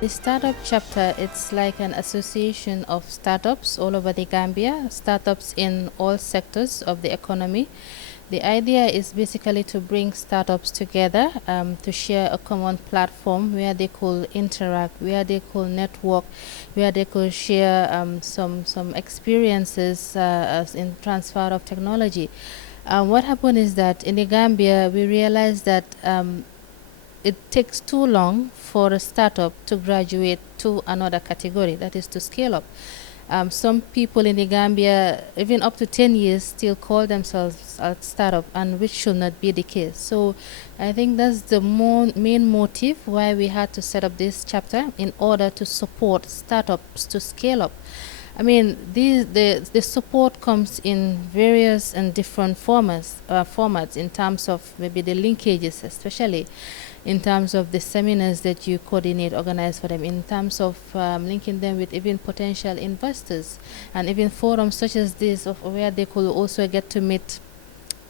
The startup chapter, it's like an association of startups all over the Gambia, startups in all sectors of the economy. The idea is basically to bring startups together to share a common platform where they could interact, where they could network, where they could share some experiences as in transfer of technology. What happened is that in the Gambia, we realized that it takes too long for a startup to graduate to another category, that is to scale up. Some people in the Gambia, even up to 10 years, still call themselves a startup, and which should not be the case. So I think that's the main motive why we had to set up this chapter in order to support startups to scale up. I mean, the support comes in various and different formats in terms of maybe the linkages, especially in terms of the seminars that you coordinate, organize for them, in terms of linking them with even potential investors, and even forums such as this, of where they could also get to meet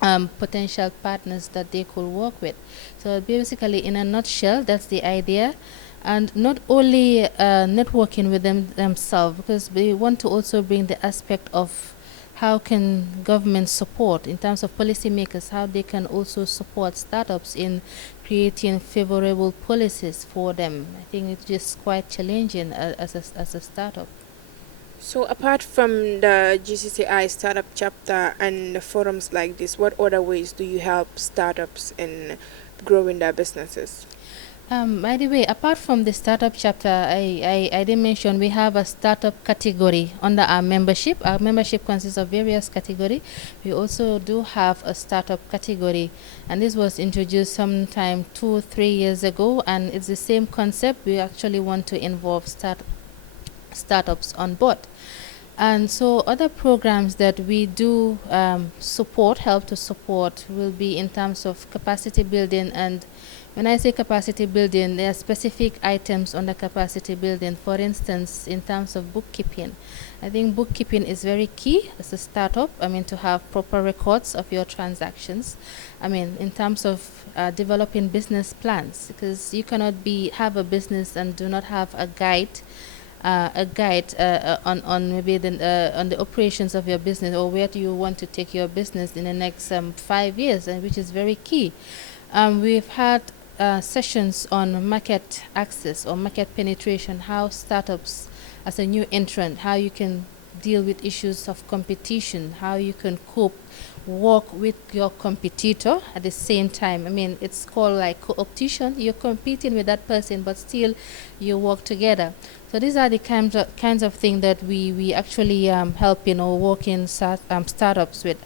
potential partners that they could work with. So basically, in a nutshell, that's the idea. And not only networking with themselves, because we want to also bring the aspect of how can government support in terms of policymakers, how they can also support startups in creating favorable policies for them. I think it's just quite challenging as a startup. So, apart from the GCCI startup chapter and the forums like this, what other ways do you help startups in growing their businesses? By the way, apart from the startup chapter, I did mention we have a startup category under our membership. Our membership consists of various categories. We also do have a startup category, and this was introduced sometime 2-3 years ago, and it's the same concept. We actually want to involve startups on board. And so other programs that we do help to support, will be in terms of capacity building. And when I say capacity building, there are specific items on the capacity building. For instance, in terms of bookkeeping, I think bookkeeping is very key as a startup. I mean, to have proper records of your transactions. I mean, in terms of developing business plans, because you cannot have a business and do not have a guide on maybe on the operations of your business, or where do you want to take your business in the next 5 years, and which is very key. We've had sessions on market access or market penetration, how startups as a new entrant, how you can deal with issues of competition, how you can work with your competitor at the same time. I mean, it's called like co-opetition. You're competing with that person, but still you work together. So these are the kinds of things that we actually help work in startups with.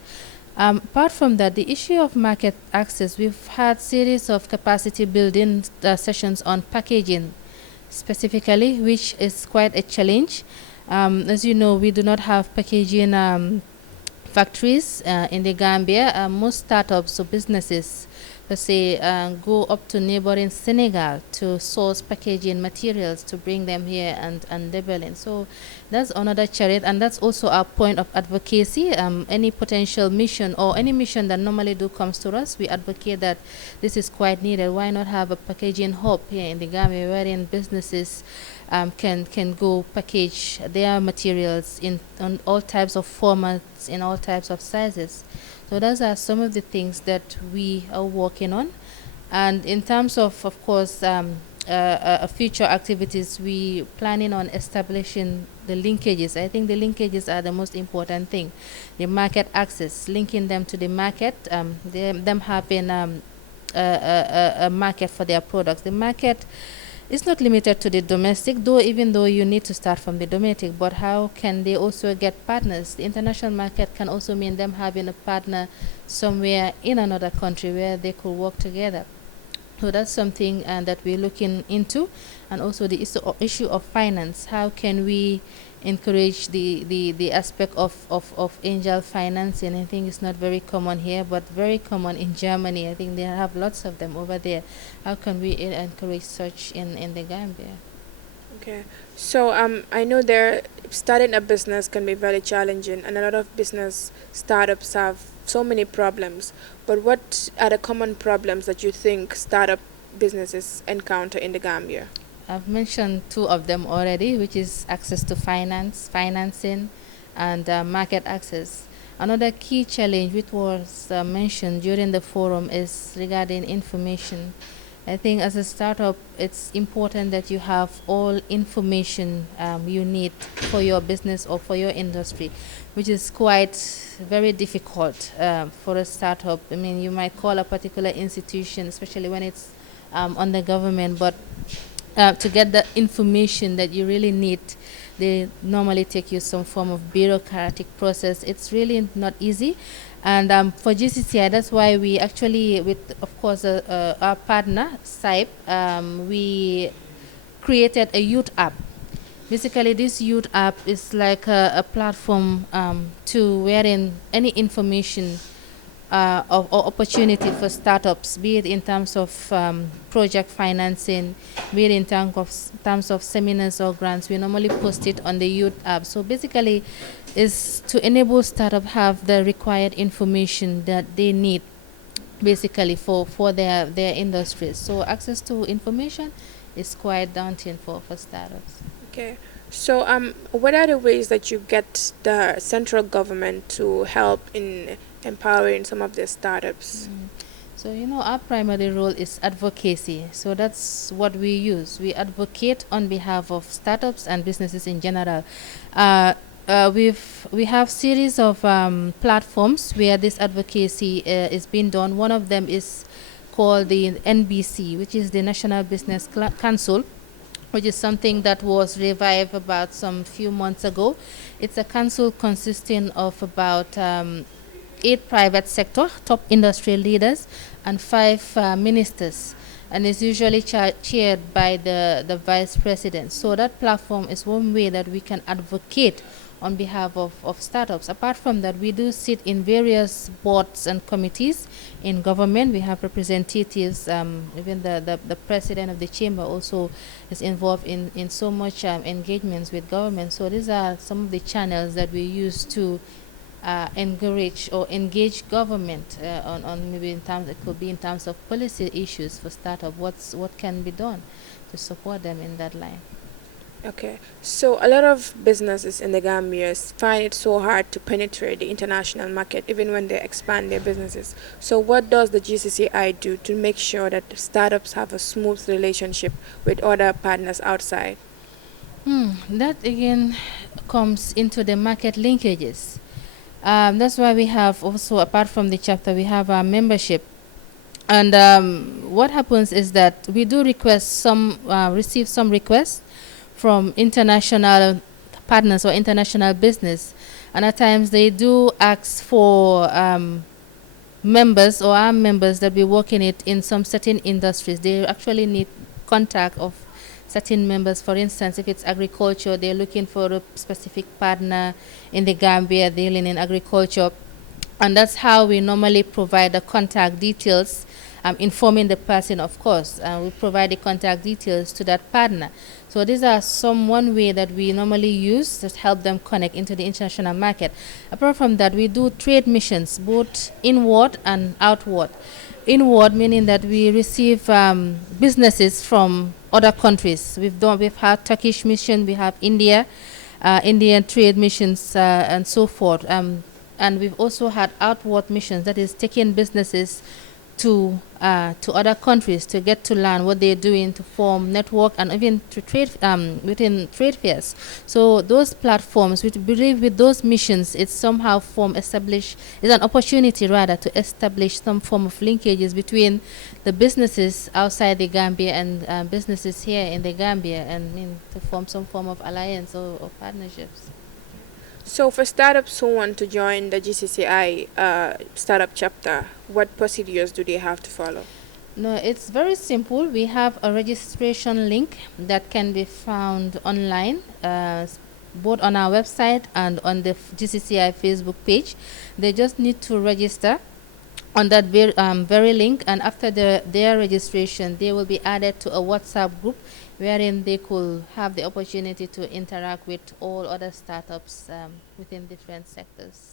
Apart from that, the issue of market access, we've had series of capacity building sessions on packaging specifically, which is quite a challenge. As you know, we do not have packaging factories in the Gambia. Most startups or businesses, let's say, go up to neighboring Senegal to source packaging materials to bring them here and labeling. So that's another challenge, and that's also our point of advocacy. Any potential mission or any mission that normally comes to us, we advocate that this is quite needed. Why not have a packaging hub here in the Gambia, wherein businesses can go package their materials on all types of formats, in all types of sizes. So those are some of the things that we are working on. And in terms of course, future activities, we planning on establishing the linkages. I think the linkages are the most important thing. The market access, linking them to the market, them having a market for their products. The market is not limited to the domestic, though, even though you need to start from the domestic, but how can they also get partners? The international market can also mean them having a partner somewhere in another country where they could work together. So that's something that we're looking into. And also the issue of finance. How can we encourage the aspect of angel financing? I think it's not very common here, but very common in Germany. I think they have lots of them over there. How can we encourage such in the Gambia? Okay. So, I know starting a business can be very challenging, and a lot of business startups have so many problems. But what are the common problems that you think startup businesses encounter in the Gambia? I've mentioned two of them already, which is access to financing, and market access. Another key challenge, which was mentioned during the forum, is regarding information. I think as a startup, it's important that you have all information you need for your business or for your industry, which is quite very difficult for a startup. I mean, you might call a particular institution, especially when it's on the government, but to get the information that you really need, they normally take you some form of bureaucratic process. It's really not easy. And for GCCI, that's why we actually, with of course our partner, SIPE, we created a youth app. Basically, this youth app is like a platform to wherein any information or opportunity for startups, be it in terms of project financing, be it in terms of seminars or grants. We normally post it on the youth app. So basically, is to enable startup have the required information that they need, basically for their industries. So access to information is quite daunting for startups. Okay. So, what are the ways that you get the central government to help in empowering some of the startups? So, our primary role is advocacy. So that's what we use. We advocate on behalf of startups and businesses in general. We have series of platforms where this advocacy is being done. One of them is called the NBC, which is the National Business Council, which is something that was revived about some few months ago. It's a council consisting of about 8 private sector top industry leaders and 5 ministers, and is usually chaired by the vice president. So that platform is one way that we can advocate on behalf of startups. Apart from that, we do sit in various boards and committees in government. We have representatives, even the president of the chamber also is involved in so much engagements with government. So these are some of the channels that we use to encourage or engage government on maybe in terms, it could be in terms of policy issues for startup. What can be done to support them in that line? Okay, so a lot of businesses in the Gambia find it so hard to penetrate the international market even when they expand their businesses. So, what does the GCCI do to make sure that startups have a smooth relationship with other partners outside? That again comes into the market linkages. That's why we have also, apart from the chapter, we have our membership. And what happens is that we do receive some requests from international partners or international business, and at times they do ask for members or our members that we work in it in some certain industries. They actually need contact of certain members. For instance, if it's agriculture, they're looking for a specific partner in the Gambia dealing in agriculture, and that's how we normally provide the contact details, informing the person, of course. We provide the contact details to that partner. So these are some one way that we normally use to help them connect into the international market. Apart from that, we do trade missions, both inward and outward. Inward meaning that we receive businesses from other countries. We've had Turkish mission, we have Indian trade missions, and so forth. And we've also had outward missions, that is taking businesses to other countries to get to learn what they're doing, to form network, and even to trade within trade fairs. So those platforms, we believe with those missions, it's somehow it's an opportunity rather to establish some form of linkages between the businesses outside the Gambia and businesses here in the Gambia, and to form some form of alliance or partnerships. So, for startups who want to join the GCCI startup chapter, what procedures do they have to follow? No, it's very simple. We have a registration link that can be found online, both on our website and on the GCCI Facebook page. They just need to register on that very link, and after their registration, they will be added to a WhatsApp group wherein they could have the opportunity to interact with all other startups within different sectors.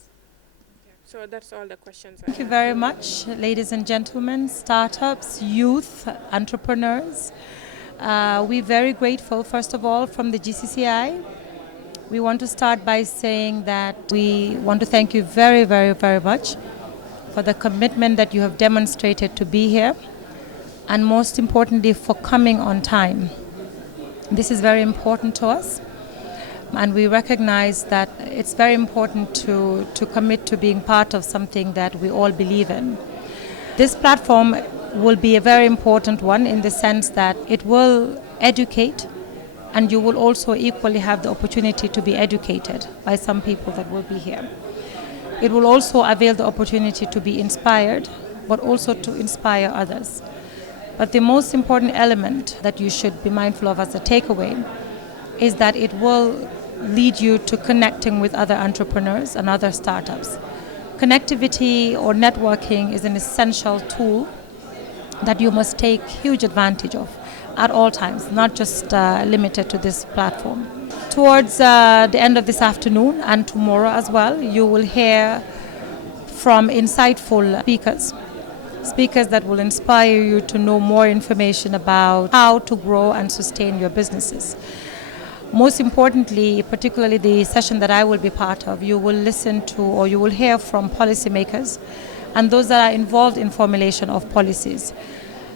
So that's all the questions I Thank you have. very much, ladies and gentlemen, startups, youth, entrepreneurs. We're very grateful, first of all, from the GCCI. We want to start by saying that we want to thank you very, very, very much for the commitment that you have demonstrated to be here, and most importantly, for coming on time. This is very important to us, and we recognize that it's very important to commit to being part of something that we all believe in. This platform will be a very important one in the sense that it will educate, and you will also equally have the opportunity to be educated by some people that will be here. It will also avail the opportunity to be inspired, but also to inspire others. But the most important element that you should be mindful of as a takeaway is that it will lead you to connecting with other entrepreneurs and other startups. Connectivity or networking is an essential tool that you must take huge advantage of at all times, not just limited to this platform. Towards the end of this afternoon and tomorrow as well, you will hear from insightful speakers that will inspire you to know more information about how to grow and sustain your businesses. Most importantly, particularly the session that I will be part of, you will listen to or you will hear from policymakers and those that are involved in formulation of policies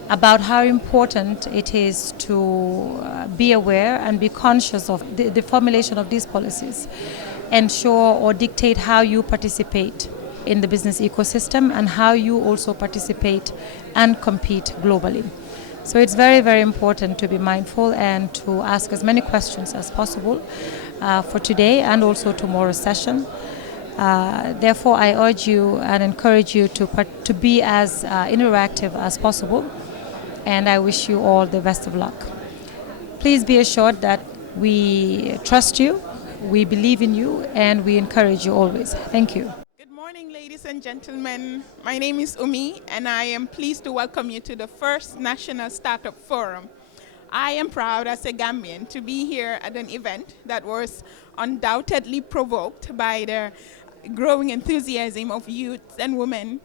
about how important it is to be aware and be conscious of the formulation of these policies, ensure or dictate how you participate in the business ecosystem and how you also participate and compete globally. So it's very, very important to be mindful and to ask as many questions as possible for today and also tomorrow's session. Therefore, I urge you and encourage you to be as interactive as possible, and I wish you all the best of luck. Please be assured that we trust you, we believe in you, and we encourage you always. Thank you. Good morning, ladies and gentlemen. My name is Umi, and I am pleased to welcome you to the first National Startup Forum. I am proud as a Gambian to be here at an event that was undoubtedly provoked by the growing enthusiasm of youth and women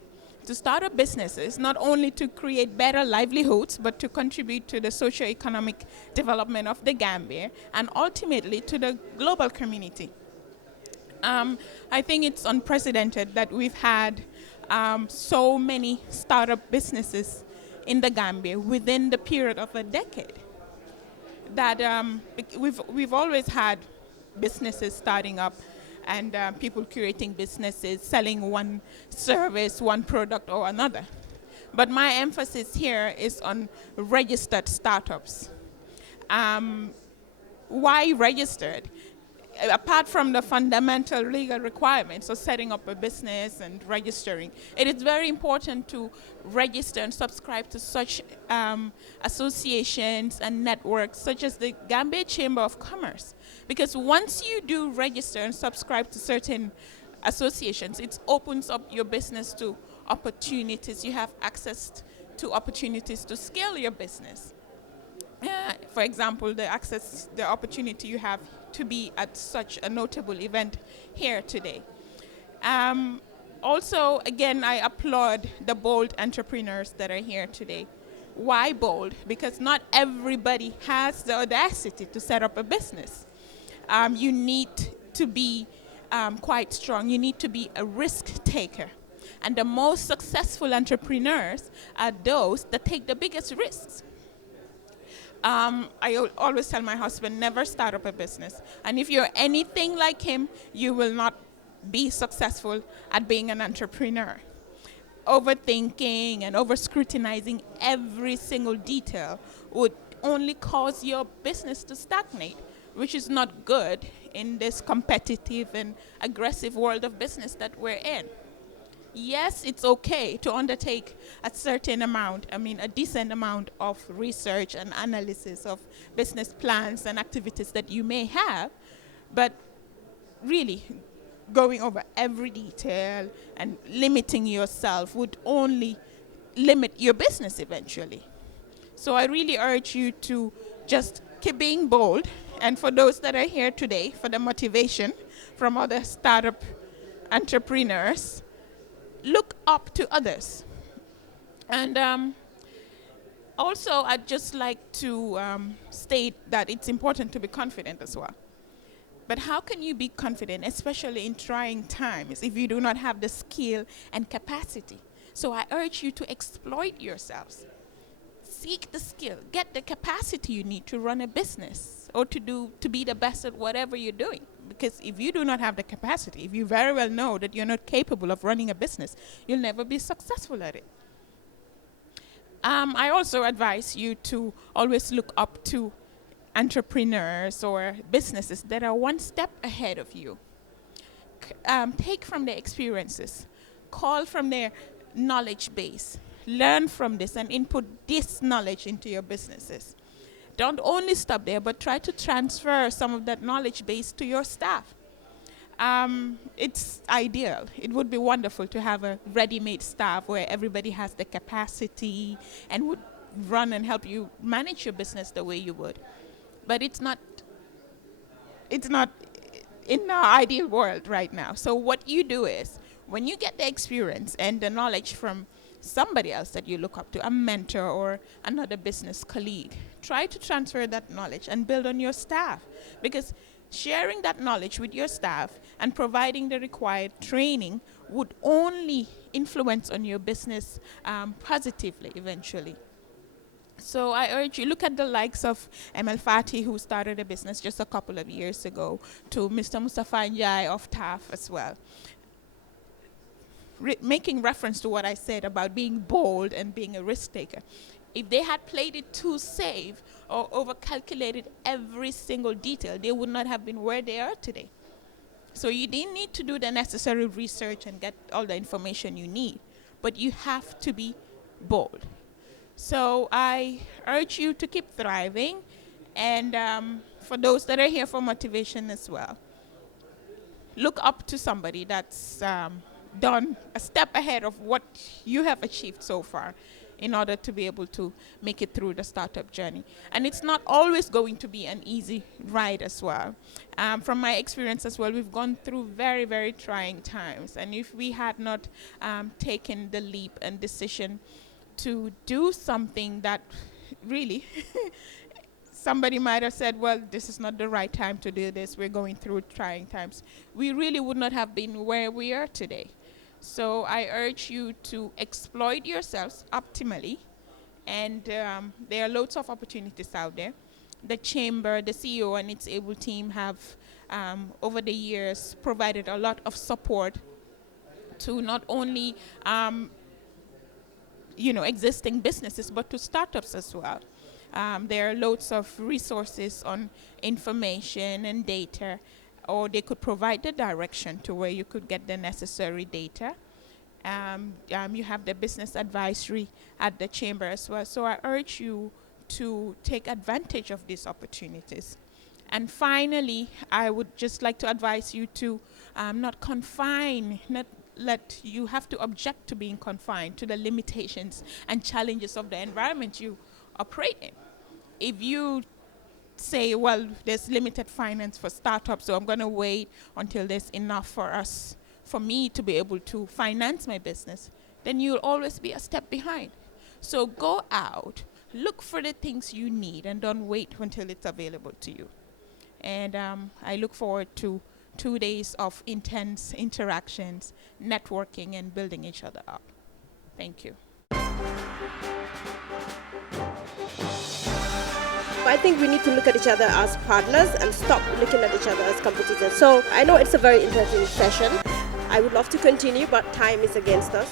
to start up businesses, not only to create better livelihoods, but to contribute to the socio-economic development of the Gambia and ultimately to the global community. I think it's unprecedented that we've had so many startup businesses in the Gambia within the period of a decade. That we've always had businesses starting up and people creating businesses, selling one service, one product or another. But my emphasis here is on registered startups. Why registered? Apart from the fundamental legal requirements of setting up a business and registering, it is very important to register and subscribe to such associations and networks such as the Gambia Chamber of Commerce. Because once you do register and subscribe to certain associations, it opens up your business to opportunities. You have access to opportunities to scale your business. For example, the opportunity you have to be at such a notable event here today. Also, again, I applaud the bold entrepreneurs that are here today. Why bold? Because not everybody has the audacity to set up a business. You need to be quite strong. You need to be a risk taker. And the most successful entrepreneurs are those that take the biggest risks. I always tell my husband, never start up a business. And if you're anything like him, you will not be successful at being an entrepreneur. Overthinking and over-scrutinizing every single detail would only cause your business to stagnate, which is not good in this competitive and aggressive world of business that we're in. Yes, it's okay to undertake a certain amount, a decent amount of research and analysis of business plans and activities that you may have, but really going over every detail and limiting yourself would only limit your business eventually. So I really urge you to just keep being bold, and for those that are here today, for the motivation from other startup entrepreneurs, look up to others. And Also, I'd just like to state that it's important to be confident as well. But how can you be confident, especially in trying times, if you do not have the skill and capacity? So I urge you to exploit yourselves. Seek the skill, get the capacity you need to run a business or to be the best at whatever you're doing. Because if you do not have the capacity, if you very well know that you're not capable of running a business, you'll never be successful at it. I also advise you to always look up to entrepreneurs or businesses that are one step ahead of you. Take from their experiences, call from their knowledge base, learn from this and input this knowledge into your businesses. Don't only stop there, but try to transfer some of that knowledge base to your staff. It's ideal. It would be wonderful to have a ready-made staff where everybody has the capacity and would run and help you manage your business the way you would. But it's not in our ideal world right now. So what you do is, when you get the experience and the knowledge from somebody else that you look up to, a mentor or another business colleague, try to transfer that knowledge and build on your staff. Because sharing that knowledge with your staff and providing the required training would only influence on your business positively eventually. So I urge you, look at the likes of ML Fati, who started a business just a couple of years ago, to Mr. Mustafa Njai of TAF as well. Making reference to what I said about being bold and being a risk taker. If they had played it too safe or over-calculated every single detail, they would not have been where they are today. So you didn't need to do the necessary research and get all the information you need, but you have to be bold. So I urge you to keep thriving, and for those that are here for motivation as well, look up to somebody that's done a step ahead of what you have achieved so far in order to be able to make it through the startup journey. And it's not always going to be an easy ride as well. From my experience as well, we've gone through very, very trying times. And if we had not taken the leap and decision to do something that really somebody might have said, well, this is not the right time to do this, we're going through trying times, we really would not have been where we are today. So I urge you to exploit yourselves optimally, and there are loads of opportunities out there. The chamber, the CEO and its able team have over the years provided a lot of support to not only existing businesses, but to startups as well. There are loads of resources on information and data, or they could provide the direction to where you could get the necessary data. You have the business advisory at the chamber as well. So I urge you to take advantage of these opportunities. And finally, I would just like to advise you to not let you have to object to being confined to the limitations and challenges of the environment you operate in. If you say, well, there's limited finance for startups, so I'm going to wait until there's enough for me to be able to finance my business, then you'll always be a step behind. So go out, look for the things you need, and don't wait until it's available to you. And I look forward to 2 days of intense interactions, networking, and building each other up. Thank you. I think we need to look at each other as partners and stop looking at each other as competitors. So I know it's a very interesting session. I would love to continue, but time is against us.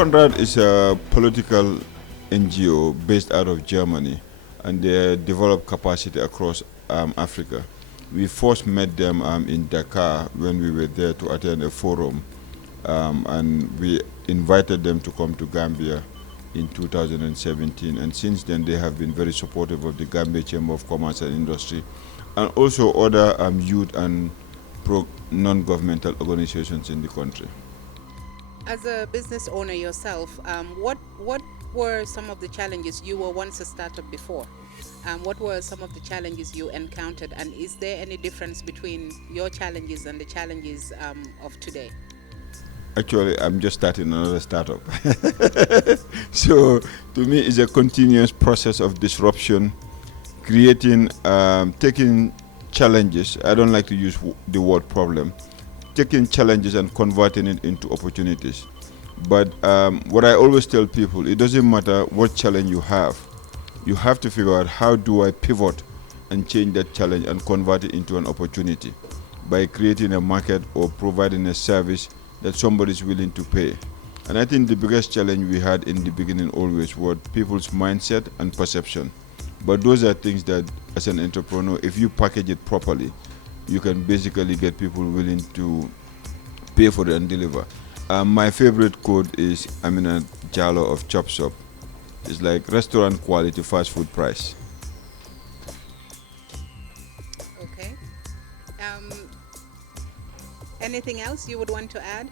Conrad is a political NGO based out of Germany, and they develop capacity across Africa. We first met them in Dakar when we were there to attend a forum, and we invited them to come to Gambia in 2017, and since then they have been very supportive of the Gambia Chamber of Commerce and Industry, and also other youth and non-governmental organizations in the country. As a business owner yourself, what were some of the challenges? You were once a startup before. What were some of the challenges you encountered, and is there any difference between your challenges and the challenges of today? Actually, I'm just starting another startup. So to me, it's a continuous process of disruption, creating, taking challenges. I don't like to use the word problem. Taking challenges and converting it into opportunities. But what I always tell people, it doesn't matter what challenge you have to figure out how do I pivot and change that challenge and convert it into an opportunity by creating a market or providing a service that somebody is willing to pay. And I think the biggest challenge we had in the beginning always was people's mindset and perception. But those are things that as an entrepreneur, if you package it properly, you can basically get people willing to pay for it and deliver. My favorite quote is Amina Jallo of Chop Shop. It's like restaurant quality fast food price. Okay. Anything else you would want to add?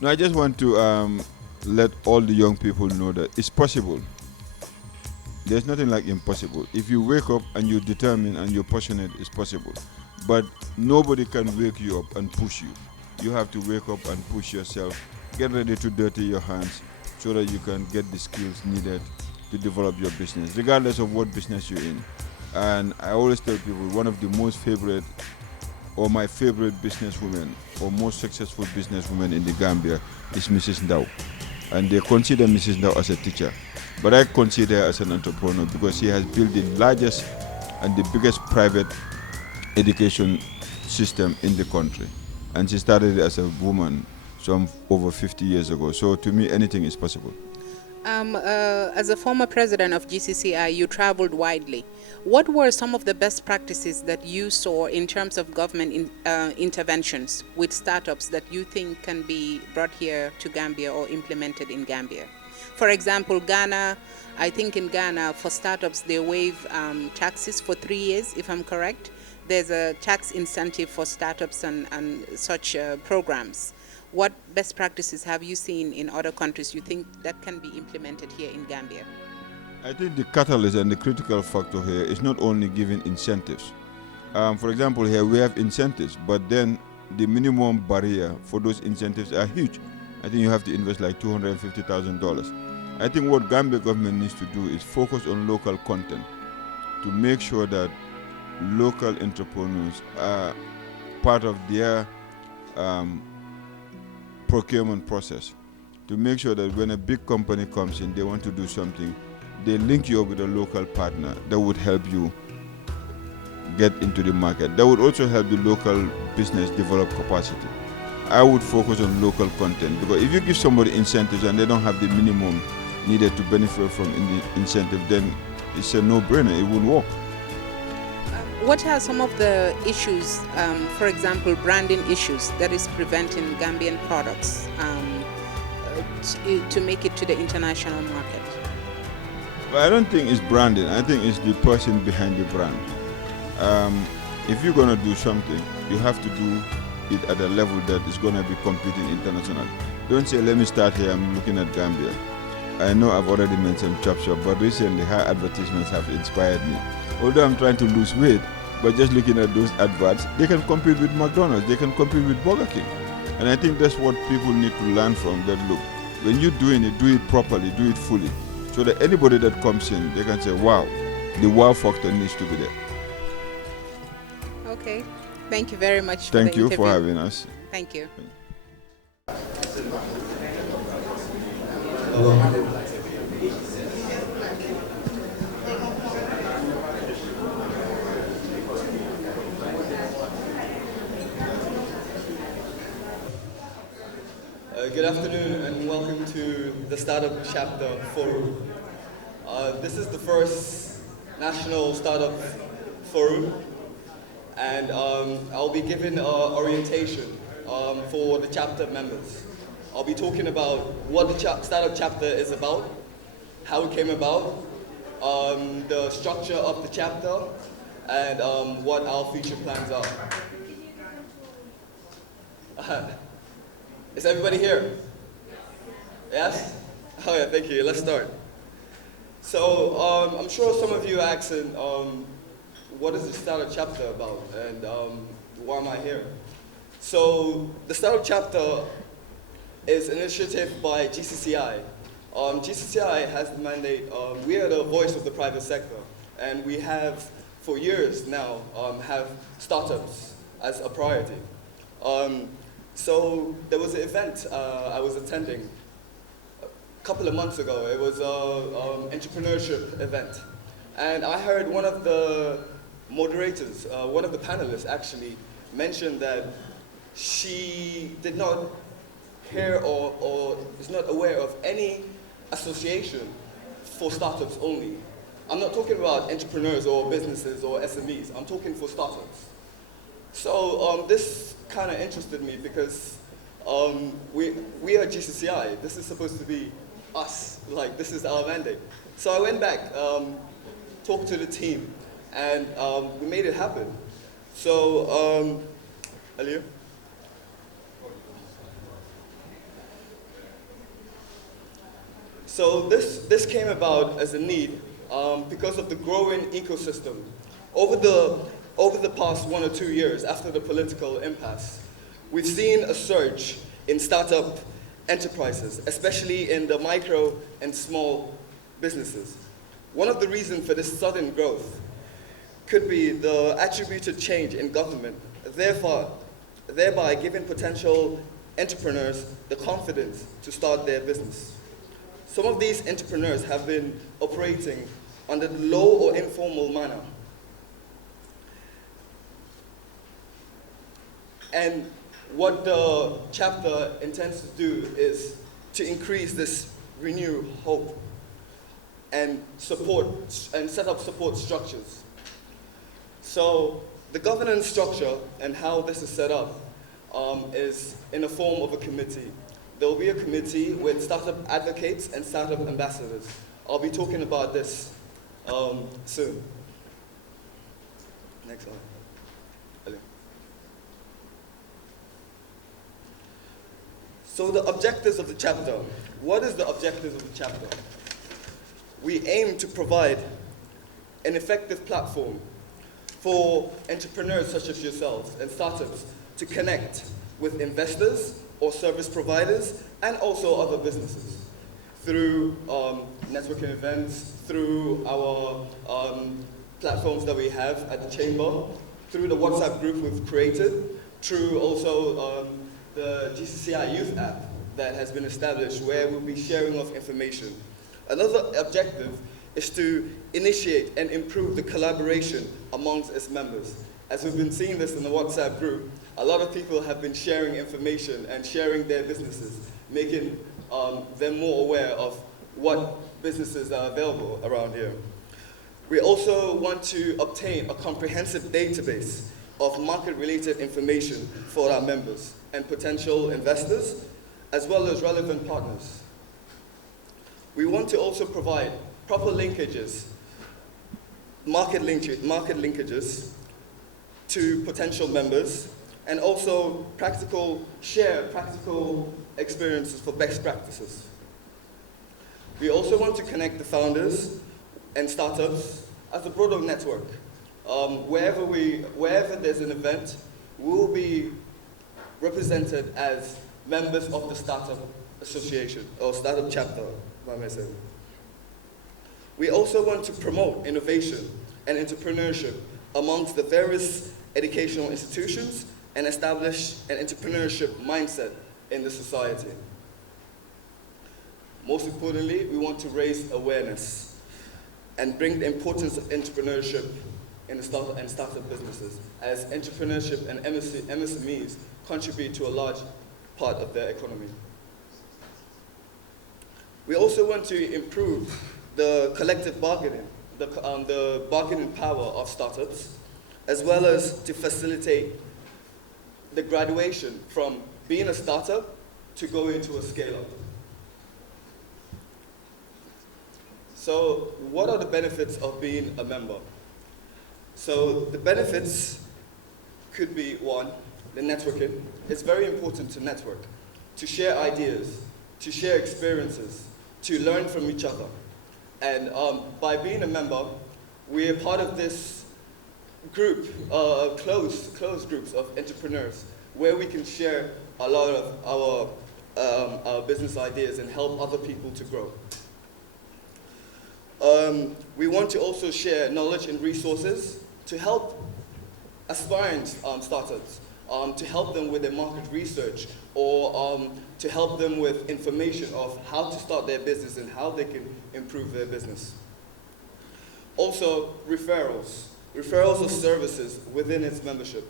No, I just want to let all the young people know that it's possible. There's nothing like impossible. If you wake up and you're determined and you're passionate, it's possible. But nobody can wake you up and push you. You have to wake up and push yourself. Get ready to dirty your hands so that you can get the skills needed to develop your business, regardless of what business you're in. And I always tell people one of the most favorite or my favorite businesswoman or most successful businesswoman in the Gambia is Mrs. Ndao. And they consider Mrs. Ndao as a teacher. But I consider her as an entrepreneur because she has built the largest and the biggest private education system in the country. And she started it as a woman some over 50 years ago. So to me, anything is possible. As a former president of GCCI, you traveled widely. What were some of the best practices that you saw in terms of government interventions with startups that you think can be brought here to Gambia or implemented in Gambia? For example, Ghana, I think in Ghana, for startups, they waive taxes for 3 years, if I'm correct. There's a tax incentive for startups and such programs. What best practices have you seen in other countries you think that can be implemented here in Gambia? I think the catalyst and the critical factor here is not only giving incentives. For example, here we have incentives, but then the minimum barrier for those incentives are huge. I think you have to invest like $250,000. I think what Gambia government needs to do is focus on local content to make sure that local entrepreneurs are part of their procurement process, to make sure that when a big company comes in, they want to do something, they link you up with a local partner that would help you get into the market. That would also help the local business develop capacity. I would focus on local content, because if you give somebody incentives and they don't have the minimum needed to benefit from the incentive, then it's a no-brainer, it won't work. What are some of the issues, for example, branding issues that is preventing Gambian products to make it to the international market? Well, I don't think it's branding. I think it's the person behind the brand. If you're going to do something, you have to do it at a level that is going to be competing internationally. Don't say, let me start here, I'm looking at Gambia. I know I've already mentioned Chop Shop, but recently her advertisements have inspired me. Although I'm trying to lose weight, but just looking at those adverts, they can compete with McDonald's, they can compete with Burger King. And I think that's what people need to learn from, that look, when you're doing it, do it properly, do it fully, so that anybody that comes in, they can say, wow, the wow factor needs to be there. Okay, thank you very much. Thank you for having us. Thank you. Good afternoon and welcome to the Startup Chapter Forum. This is the first National Startup Forum, and I'll be giving orientation for the chapter members. I'll be talking about what the Startup Chapter is about, how it came about, the structure of the chapter, and what our future plans are. Is everybody here? Yes? Oh yeah, thank you. Let's start. So I'm sure some of you are asking, what is the Startup Chapter about, and why am I here? So the Startup Chapter is an initiative by GCCI. GCCI has the mandate, we are the voice of the private sector, and we have, for years now, have startups as a priority. So there was an event I was attending a couple of months ago. It was an entrepreneurship event. And I heard one of the moderators, one of the panelists actually, mention that she did not hear or is not aware of any association for startups only. I'm not talking about entrepreneurs or businesses or SMEs. I'm talking for startups. So this kind of interested me because we are GCCI. This is supposed to be us. Like, this is our mandate. So I went back, talked to the team, and we made it happen. So, Aliyah? So this came about as a need because of the growing ecosystem. Over the past 1 or 2 years, after the political impasse, we've seen a surge in startup enterprises, especially in the micro and small businesses. One of the reasons for this sudden growth could be the attributed change in government, thereby giving potential entrepreneurs the confidence to start their business. Some of these entrepreneurs have been operating under the low or informal manner. And what the chapter intends to do is to increase this renewed hope and support and set up support structures. So the governance structure and how this is set up is in the form of a committee. There will be a committee with startup advocates and startup ambassadors. I'll be talking about this soon. Next one. So the objectives of the chapter. What is the objectives of the chapter? We aim to provide an effective platform for entrepreneurs such as yourselves and startups to connect with investors or service providers and also other businesses through networking events, through our platforms that we have at the chamber, through the WhatsApp group we've created, through also the GCCI Youth app that has been established where we'll be sharing of information. Another objective is to initiate and improve the collaboration amongst its members. As we've been seeing this in the WhatsApp group, a lot of people have been sharing information and sharing their businesses, making them more aware of what businesses are available around here. We also want to obtain a comprehensive database of market-related information for our members and potential investors, as well as relevant partners. We want to also provide proper linkages, market linkages to potential members, and also share practical experiences for best practices. We also want to connect the founders and startups as a broader network. Wherever there's an event, we'll be represented as members of the startup association or startup chapter, if I may say. We also want to promote innovation and entrepreneurship amongst the various educational institutions and establish an entrepreneurship mindset in the society. Most importantly, we want to raise awareness and bring the importance of entrepreneurship in the startup businesses, as entrepreneurship and MSMEs contribute to a large part of their economy. We also want to improve the collective bargaining, the bargaining power of startups, as well as to facilitate the graduation from being a startup to going into a scale-up. So what are the benefits of being a member? So the benefits could be, one, the networking. It's very important to network, to share ideas, to share experiences, to learn from each other. And by being a member, we are part of this group, close groups of entrepreneurs, where we can share a lot of our business ideas and help other people to grow. We want to also share knowledge and resources to help aspiring startups, to help them with their market research, or to help them with information of how to start their business and how they can improve their business. Also, referrals of services within its membership.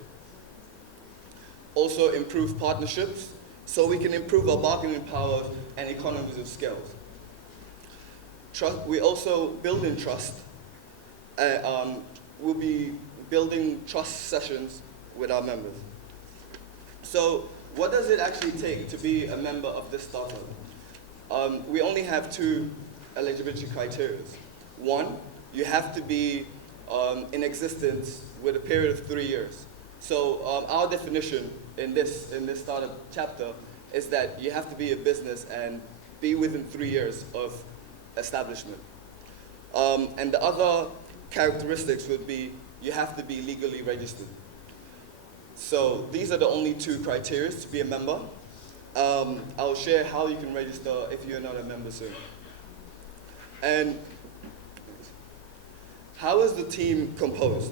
Also, improve partnerships so we can improve our bargaining power and economies of scale. We also building trust. We'll be building trust sessions with our members. So what does it actually take to be a member of this startup? We only have 2 eligibility criteria. One, you have to be in existence with a period of 3 years. So our definition in this startup chapter is that you have to be a business and be within 3 years of establishment. And the other characteristics would be you have to be legally registered. So these are the only 2 criteria to be a member. I'll share how you can register if you're not a member soon. And how is the team composed?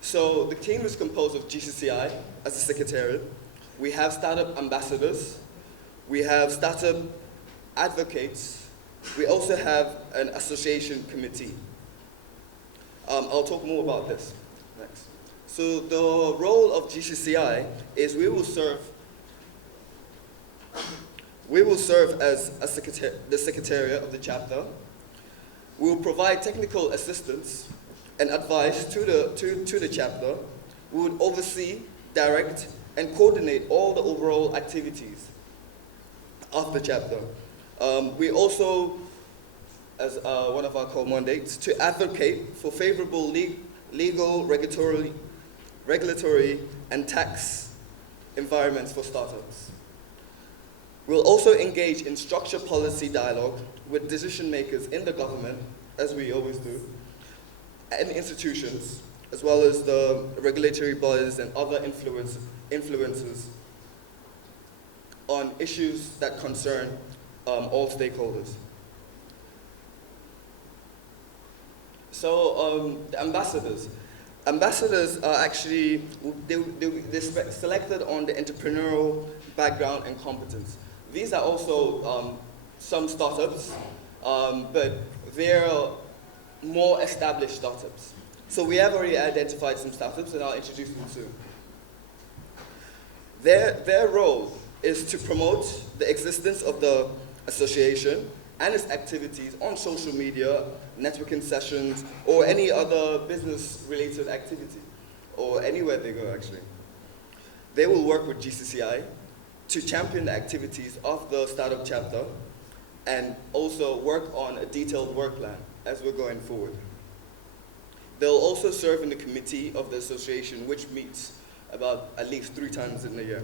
So the team is composed of GCCI as a secretariat. We have startup ambassadors. We have startup advocates. We also have an association committee. I'll talk more about this next. So the role of GCCI is we will serve as the secretariat of the chapter. We will provide technical assistance and advice to the chapter. We would oversee, direct, and coordinate all the overall activities of the chapter. We also, as one of our core mandates, to advocate for favorable legal, regulatory, and tax environments for startups. We'll also engage in structured policy dialogue with decision makers in the government, as we always do, and institutions, as well as the regulatory bodies and other influences on issues that concern all stakeholders. So the ambassadors. Ambassadors are actually, they're selected on the entrepreneurial background and competence. These are also some startups, but they're more established startups. So we have already identified some startups, and I'll introduce them soon. Their role is to promote the existence of the association and its activities on social media, networking sessions, or any other business-related activity, or anywhere they go, actually. They will work with GCCI to champion the activities of the startup chapter and also work on a detailed work plan as we're going forward. They'll also serve in the committee of the association, which meets about at least 3 times in a year.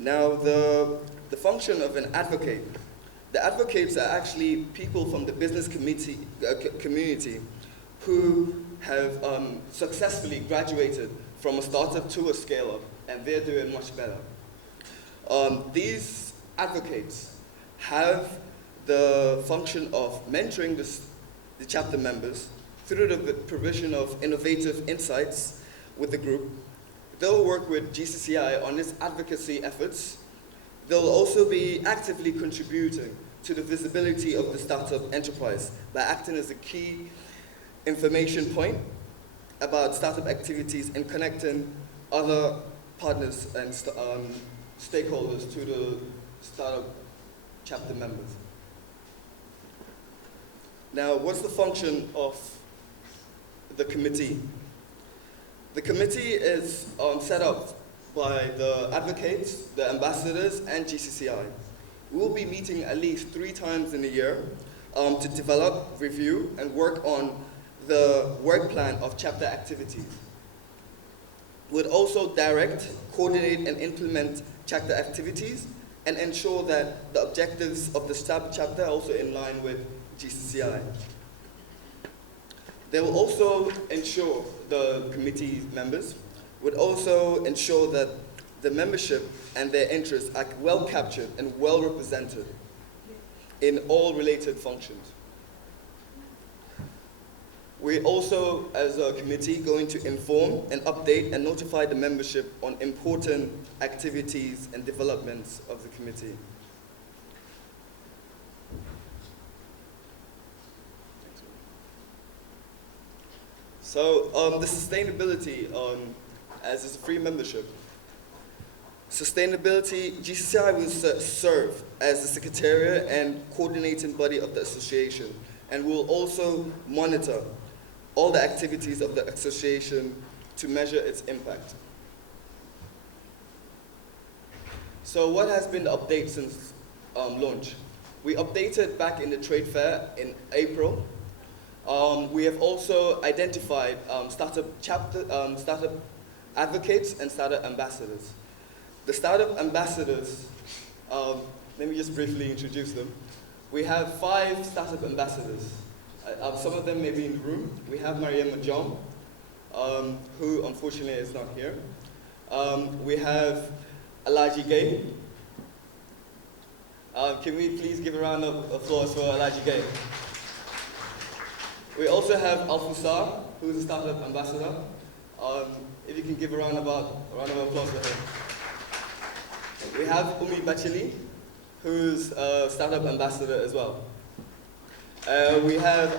Now, the function of an advocate. The advocates are actually people from the business community who have successfully graduated from a startup to a scale-up, and they're doing much better. These advocates have the function of mentoring the chapter members through the provision of innovative insights with the group. They'll work with GCCI on its advocacy efforts. They'll also be actively contributing to the visibility of the startup enterprise by acting as a key information point about startup activities and connecting other partners and stakeholders to the startup chapter members. Now, what's the function of the committee? The committee is set up by the advocates, the ambassadors, and GCCI. We will be meeting at least 3 times in a year to develop, review, and work on the work plan of chapter activities. We'll also direct, coordinate, and implement chapter activities and ensure that the objectives of the chapter are also in line with GCCI. They will also ensure, the committee members would also ensure that the membership and their interests are well captured and well represented in all related functions. We're also, as a committee, going to inform and update and notify the membership on important activities and developments of the committee. So the sustainability, as it's a free membership, sustainability, GCCI will serve as the secretariat and coordinating body of the association, and will also monitor all the activities of the association to measure its impact. So what has been the update since launch? We updated back in the trade fair in April. We have also identified startup advocates and startup ambassadors. The startup ambassadors, let me just briefly introduce them. We have 5 startup ambassadors. Some of them may be in the room. We have Mariema John, who unfortunately is not here. We have Alaji Gay. Can we please give a round of applause for Alaji Gay? We also have Alfusar, who is a startup ambassador. If you can give a round of applause for him. We have Umi Bachili, who's a startup ambassador as well. We have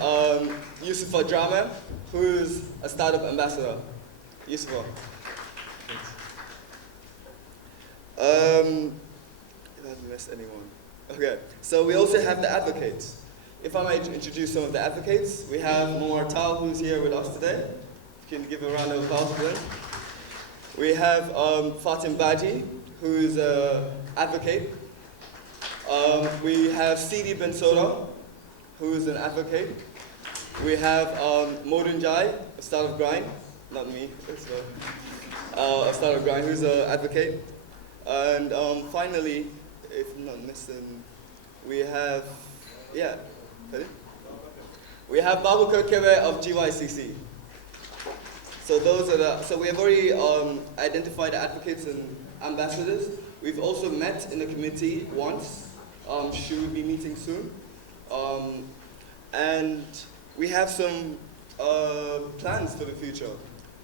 Yusufa Drama, who's a startup ambassador. Yusufa. If I've missed anyone. Okay, so we also have the advocates. If I might introduce some of the advocates, we have Moar Tal, who's here with us today. If you can give a round of applause for him. We have Fatim Baji, who's an advocate. We have Sidi Bensouda, who is an advocate. We have Modun Jai, a startup grind, not me, a startup grind, who's an advocate. And finally, if I'm not missing, we have, we have Babu Kirkebe of GYCC. So those are so we have already identified advocates and ambassadors. We've also met in the committee once. She will be meeting soon. And we have some plans for the future.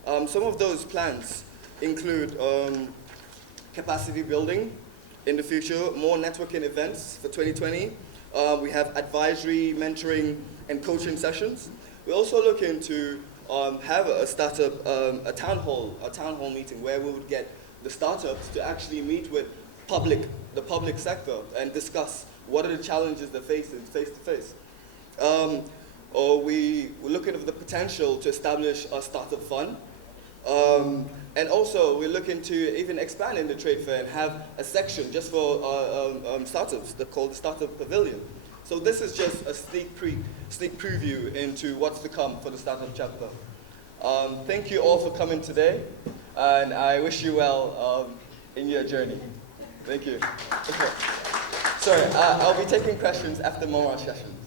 Some of those plans include capacity building in the future, more networking events for 2020. We have advisory, mentoring, and coaching sessions. We're also looking to have a startup, a town hall meeting where we would get the startups to actually meet with the public sector and discuss what are the challenges they're facing face to face. Or we're looking at the potential to establish a startup fund. And also, we're looking to even expand in the trade fair and have a section just for startups called the Startup Pavilion. So this is just a sneak preview into what's to come for the startup chapter. Thank you all for coming today, and I wish you well in your journey. Thank you. Okay. Sorry, I'll be taking questions after Mora's sessions.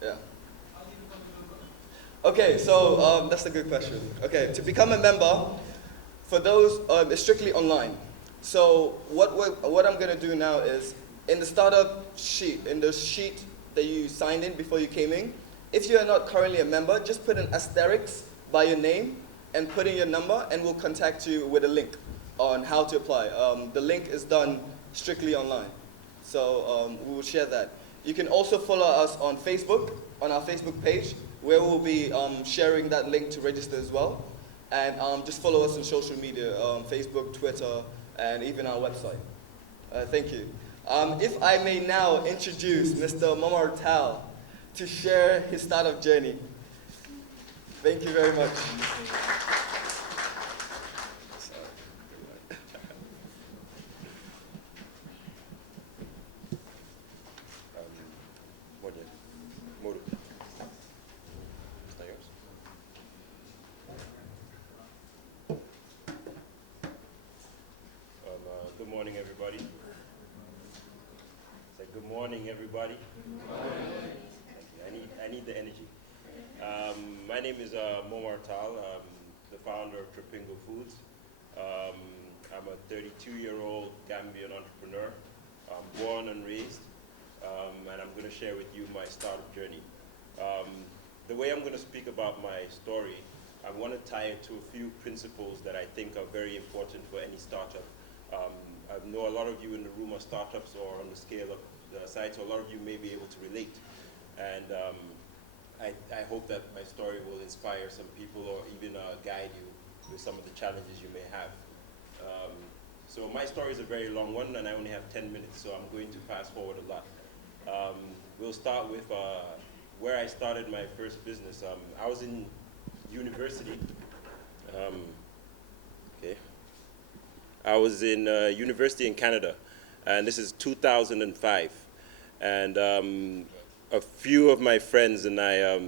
Yeah. Okay, so that's a good question. Okay, to become a member, for those, it's strictly online. So what I'm going to do now is, in the startup sheet, in the sheet that you signed in before you came in, if you are not currently a member, just put an asterisk by your name and put in your number, and we'll contact you with a link on how to apply. The link is done strictly online. So we will share that. You can also follow us on Facebook, on our Facebook page, where we'll be sharing that link to register as well. And just follow us on social media, Facebook, Twitter, and even our website. Thank you. If I may now introduce Mr. Momar Tal to share his startup journey. Thank you very much. Good morning, everybody. Say good morning, everybody. Good morning. Thank you. I need the energy. My name is Momar Tal. I'm the founder of Tripingo Foods. I'm a 32-year-old Gambian entrepreneur. I'm born and raised, and I'm going to share with you my startup journey. The way I'm going to speak about my story, I want to tie it to a few principles that I think are very important for any startup. I know a lot of you in the room are startups or on the scale of the site, so a lot of you may be able to relate. And I hope that my story will inspire some people or even guide you with some of the challenges you may have. So my story is a very long one, and I only have 10 minutes, so I'm going to fast forward a lot. We'll start with where I started my first business. I was in university. I was in university in Canada, and this is 2005. And a few of my friends and I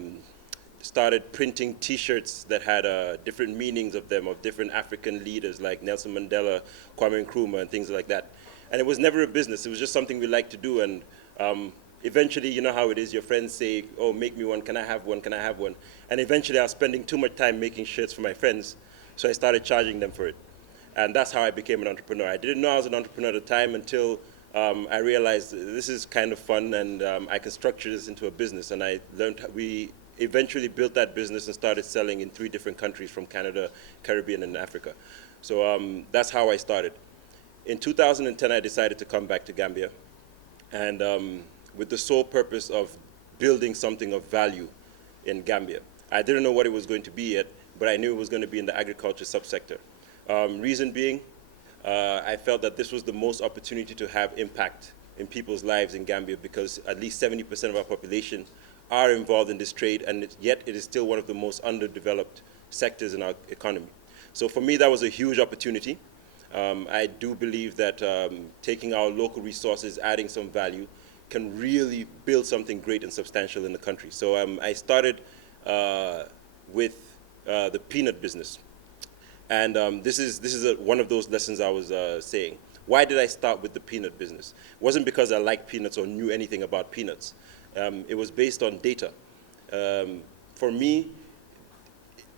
started printing T-shirts that had different meanings of them, of different African leaders like Nelson Mandela, Kwame Nkrumah, and things like that. And it was never a business. It was just something we liked to do. And eventually, you know how it is. Your friends say, oh, make me one. Can I have one? Can I have one? And eventually, I was spending too much time making shirts for my friends, so I started charging them for it. And that's how I became an entrepreneur. I didn't know I was an entrepreneur at the time until I realized this is kind of fun, and I can structure this into a business. And I learned, we eventually built that business and started selling in 3 different countries from Canada, Caribbean, and Africa. So that's how I started. In 2010, I decided to come back to Gambia, and with the sole purpose of building something of value in Gambia. I didn't know what it was going to be yet, but I knew it was going to be in the agriculture subsector. Reason being, I felt that this was the most opportunity to have impact in people's lives in Gambia, because at least 70% of our population are involved in this trade, and yet it is still one of the most underdeveloped sectors in our economy. So for me, that was a huge opportunity. I do believe that taking our local resources, adding some value, can really build something great and substantial in the country. So I started with the peanut business. And this is one of those lessons I was saying. Why did I start with the peanut business? It wasn't because I liked peanuts or knew anything about peanuts. It was based on data. For me,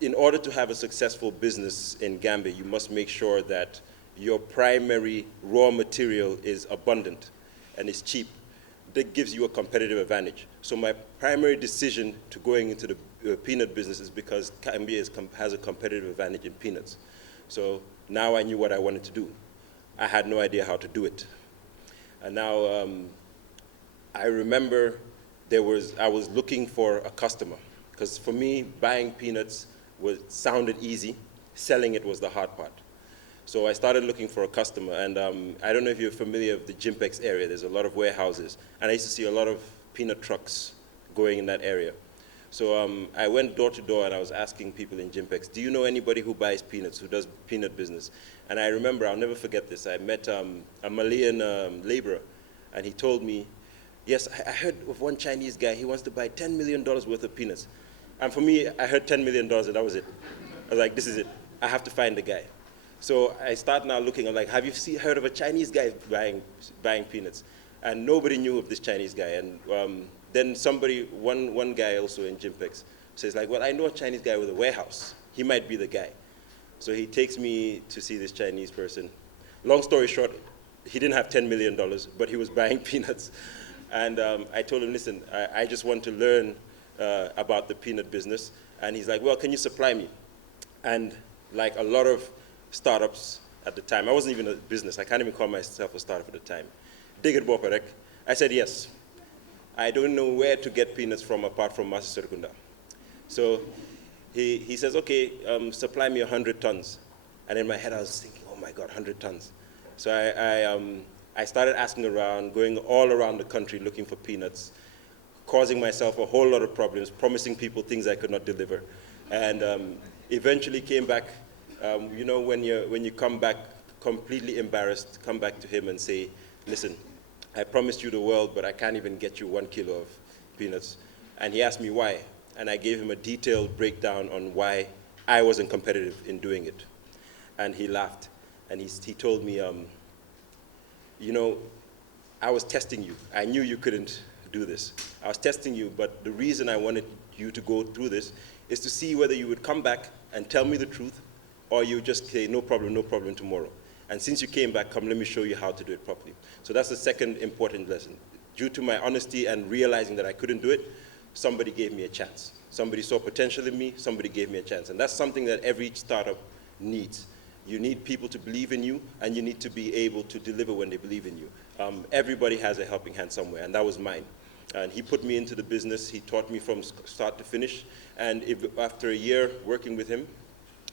in order to have a successful business in Gambia, you must make sure that your primary raw material is abundant and is cheap. That gives you a competitive advantage. So my primary decision to going into the peanut business is because Gambia has a competitive advantage in peanuts. So now I knew what I wanted to do. I had no idea how to do it. And now I remember I was looking for a customer, because for me, buying peanuts sounded easy. Selling it was the hard part. So I started looking for a customer, and I don't know if you're familiar with the Gimpex area. There's a lot of warehouses, and I used to see a lot of peanut trucks going in that area. So I went door to door, and I was asking people in Gimpex, do you know anybody who buys peanuts, who does peanut business? And I remember, I'll never forget this, I met a Malian laborer, and he told me, yes, I heard of one Chinese guy, he wants to buy $10 million worth of peanuts. And for me, I heard $10 million, and that was it. I was like, this is it. I have to find the guy. So I start now looking, I'm like, have you heard of a Chinese guy buying peanuts? And nobody knew of this Chinese guy. And then one guy also in Gimpex says like, well, I know a Chinese guy with a warehouse. He might be the guy. So he takes me to see this Chinese person. Long story short, he didn't have $10 million, but he was buying peanuts. And I told him, listen, I just want to learn about the peanut business. And he's like, well, can you supply me? And like a lot of startups at the time, I wasn't even a business. I can't even call myself a startup at the time. Digit Boparek. I said yes. I don't know where to get peanuts from apart from Master Serkunda. So he says, okay, supply me 100 tons. And in my head, I was thinking, oh my God, 100 tons. So I started asking around, going all around the country looking for peanuts, causing myself a whole lot of problems, promising people things I could not deliver. And eventually came back, you know, when you come back completely embarrassed, come back to him and say, listen, I promised you the world, but I can't even get you 1 kilo of peanuts. And he asked me why. And I gave him a detailed breakdown on why I wasn't competitive in doing it. And he laughed. And he told me, you know, I was testing you. I knew you couldn't do this. I was testing you, but the reason I wanted you to go through this is to see whether you would come back and tell me the truth, or you would just say, no problem tomorrow. And since you came back, come, let me show you how to do it properly. So that's the second important lesson. Due to my honesty and realizing that I couldn't do it, somebody gave me a chance. Somebody saw potential in me, somebody gave me a chance. And that's something that every startup needs. You need people to believe in you, and you need to be able to deliver when they believe in you. Everybody has a helping hand somewhere, and that was mine. And he put me into the business. He taught me from start to finish. And after a year working with him,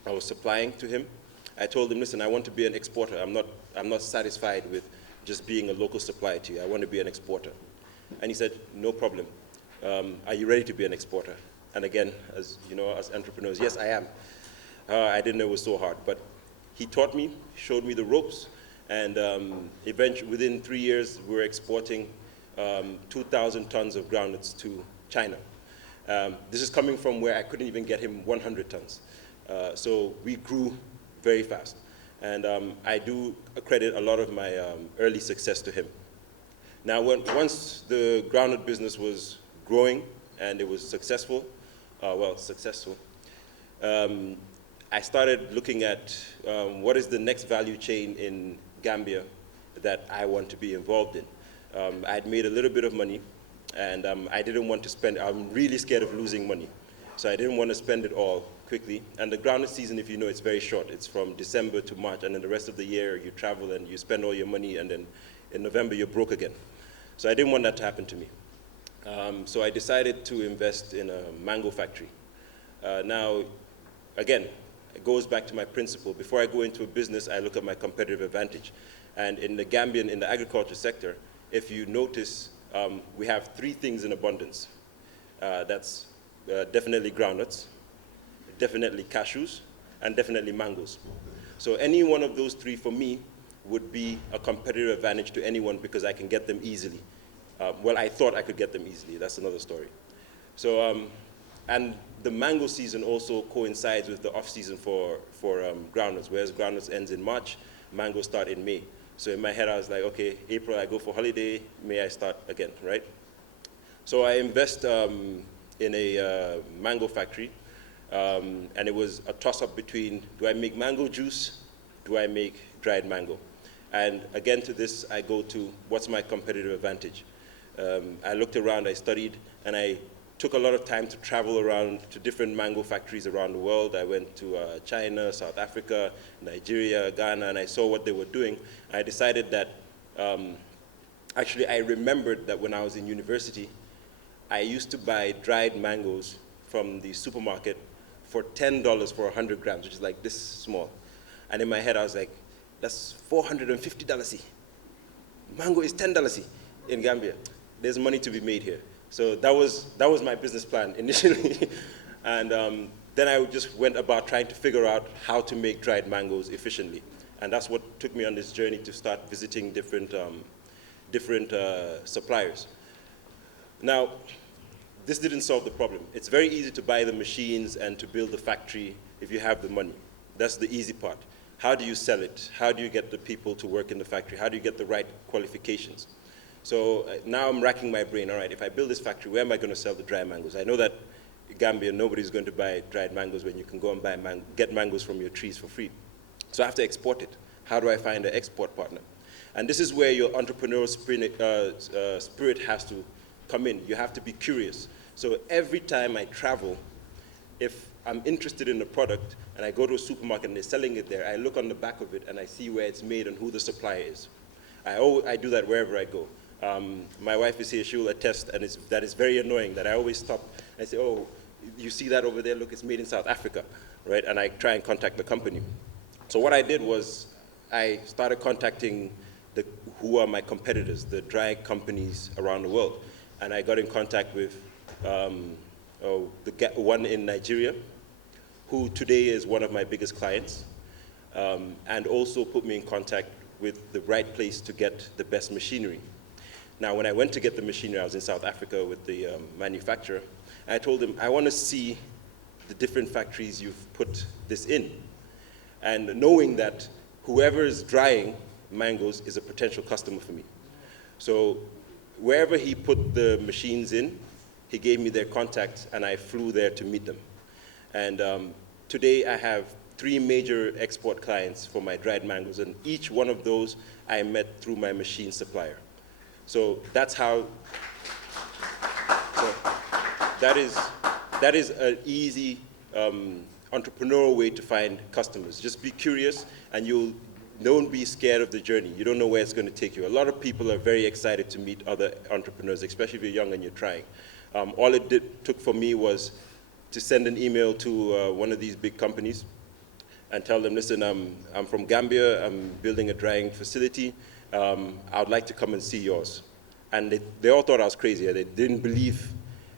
I was supplying to him. I told him, listen, I want to be an exporter. I'm not satisfied with just being a local supplier to you. I want to be an exporter. And he said, no problem. Are you ready to be an exporter? And again, as you know, as entrepreneurs, yes, I am. I didn't know it was so hard, but he taught me, showed me the ropes, and eventually, within 3 years, we were exporting 2,000 tons of groundnuts to China. This is coming from where I couldn't even get him 100 tons. So we grew very fast. And I do credit a lot of my early success to him. Now, once the groundnut business was growing and it was successful, I started looking at what is the next value chain in Gambia that I want to be involved in. I'd made a little bit of money, and I didn't want to spend, I'm really scared of losing money. So I didn't want to spend it all quickly. And the groundnut season, if you know, it's very short. It's from December to March, and then the rest of the year you travel and you spend all your money, and then in November you're broke again. So I didn't want that to happen to me. So I decided to invest in a mango factory. Now, again, it goes back to my principle. Before I go into a business, I look at my competitive advantage. And in the Gambian, in the agriculture sector, if you notice, we have 3 things in abundance. That's definitely groundnuts, definitely cashews, and definitely mangoes. So any one of those 3 for me would be a competitive advantage to anyone because I can get them easily. Well, I thought I could get them easily. That's another story. So, and the mango season also coincides with the off-season for groundnuts, whereas groundnuts ends in March, mangoes start in May. So in my head, I was like, okay, April I go for holiday, May I start again, right? So I invest in a mango factory, and it was a toss-up between, do I make mango juice, do I make dried mango? And again, to this, I go to, what's my competitive advantage? I looked around, I studied, and I took a lot of time to travel around to different mango factories around the world. I went to China, South Africa, Nigeria, Ghana, and I saw what they were doing. I decided that, actually I remembered that when I was in university, I used to buy dried mangoes from the supermarket for $10 for 100 grams, which is like this small. And in my head, I was like, that's $450. Mango is $10 in Gambia. There's money to be made here. So that was my business plan initially. And then I just went about trying to figure out how to make dried mangoes efficiently. And that's what took me on this journey to start visiting different suppliers. Now, this didn't solve the problem. It's very easy to buy the machines and to build the factory if you have the money. That's the easy part. How do you sell it? How do you get the people to work in the factory? How do you get the right qualifications? So now I'm racking my brain. All right, if I build this factory, where am I going to sell the dry mangoes? I know that in Gambia, nobody's going to buy dried mangoes when you can go and get mangoes from your trees for free. So I have to export it. How do I find an export partner? And this is where your entrepreneurial spirit has to come in. You have to be curious. So every time I travel, if I'm interested in a product and I go to a supermarket and they're selling it there, I look on the back of it and I see where it's made and who the supplier is. I do that wherever I go. My wife is here, she will attest, and that is very annoying that I always stop and say, oh, you see that over there, look, it's made in South Africa, right? And I try and contact the company. So what I did was I started contacting who are my competitors, the dry companies around the world. And I got in contact with one in Nigeria, who today is one of my biggest clients, and also put me in contact with the right place to get the best machinery. Now, when I went to get the machinery, I was in South Africa with the manufacturer, and I told him, I want to see the different factories you've put this in. And knowing that whoever is drying mangoes is a potential customer for me. So wherever he put the machines in, he gave me their contacts, and I flew there to meet them. And today I have 3 major export clients for my dried mangoes, and each one of those I met through my machine supplier. So that's how, that is an easy entrepreneurial way to find customers. Just be curious, and don't be scared of the journey. You don't know where it's going to take you. A lot of people are very excited to meet other entrepreneurs, especially if you're young and you're trying. All it took for me was to send an email to one of these big companies and tell them, listen, I'm from Gambia, I'm building a drying facility, I'd like to come and see yours. And they all thought I was crazy. They didn't believe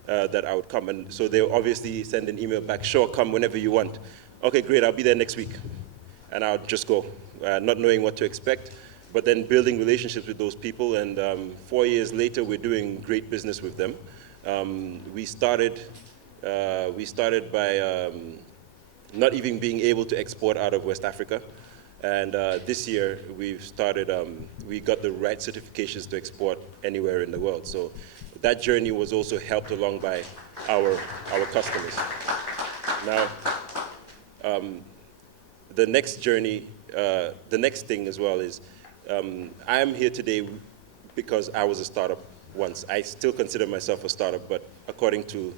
that I would come. And so they obviously send an email back, sure, come whenever you want. Okay, great, I'll be there next week. And I'll just go, not knowing what to expect, but then building relationships with those people. And 4 years later, we're doing great business with them. We started by not even being able to export out of West Africa. And this year, we got the right certifications to export anywhere in the world. So that journey was also helped along by our customers. Now, the next journey, the next thing as well is, I am here today because I was a startup once. I still consider myself a startup, but according to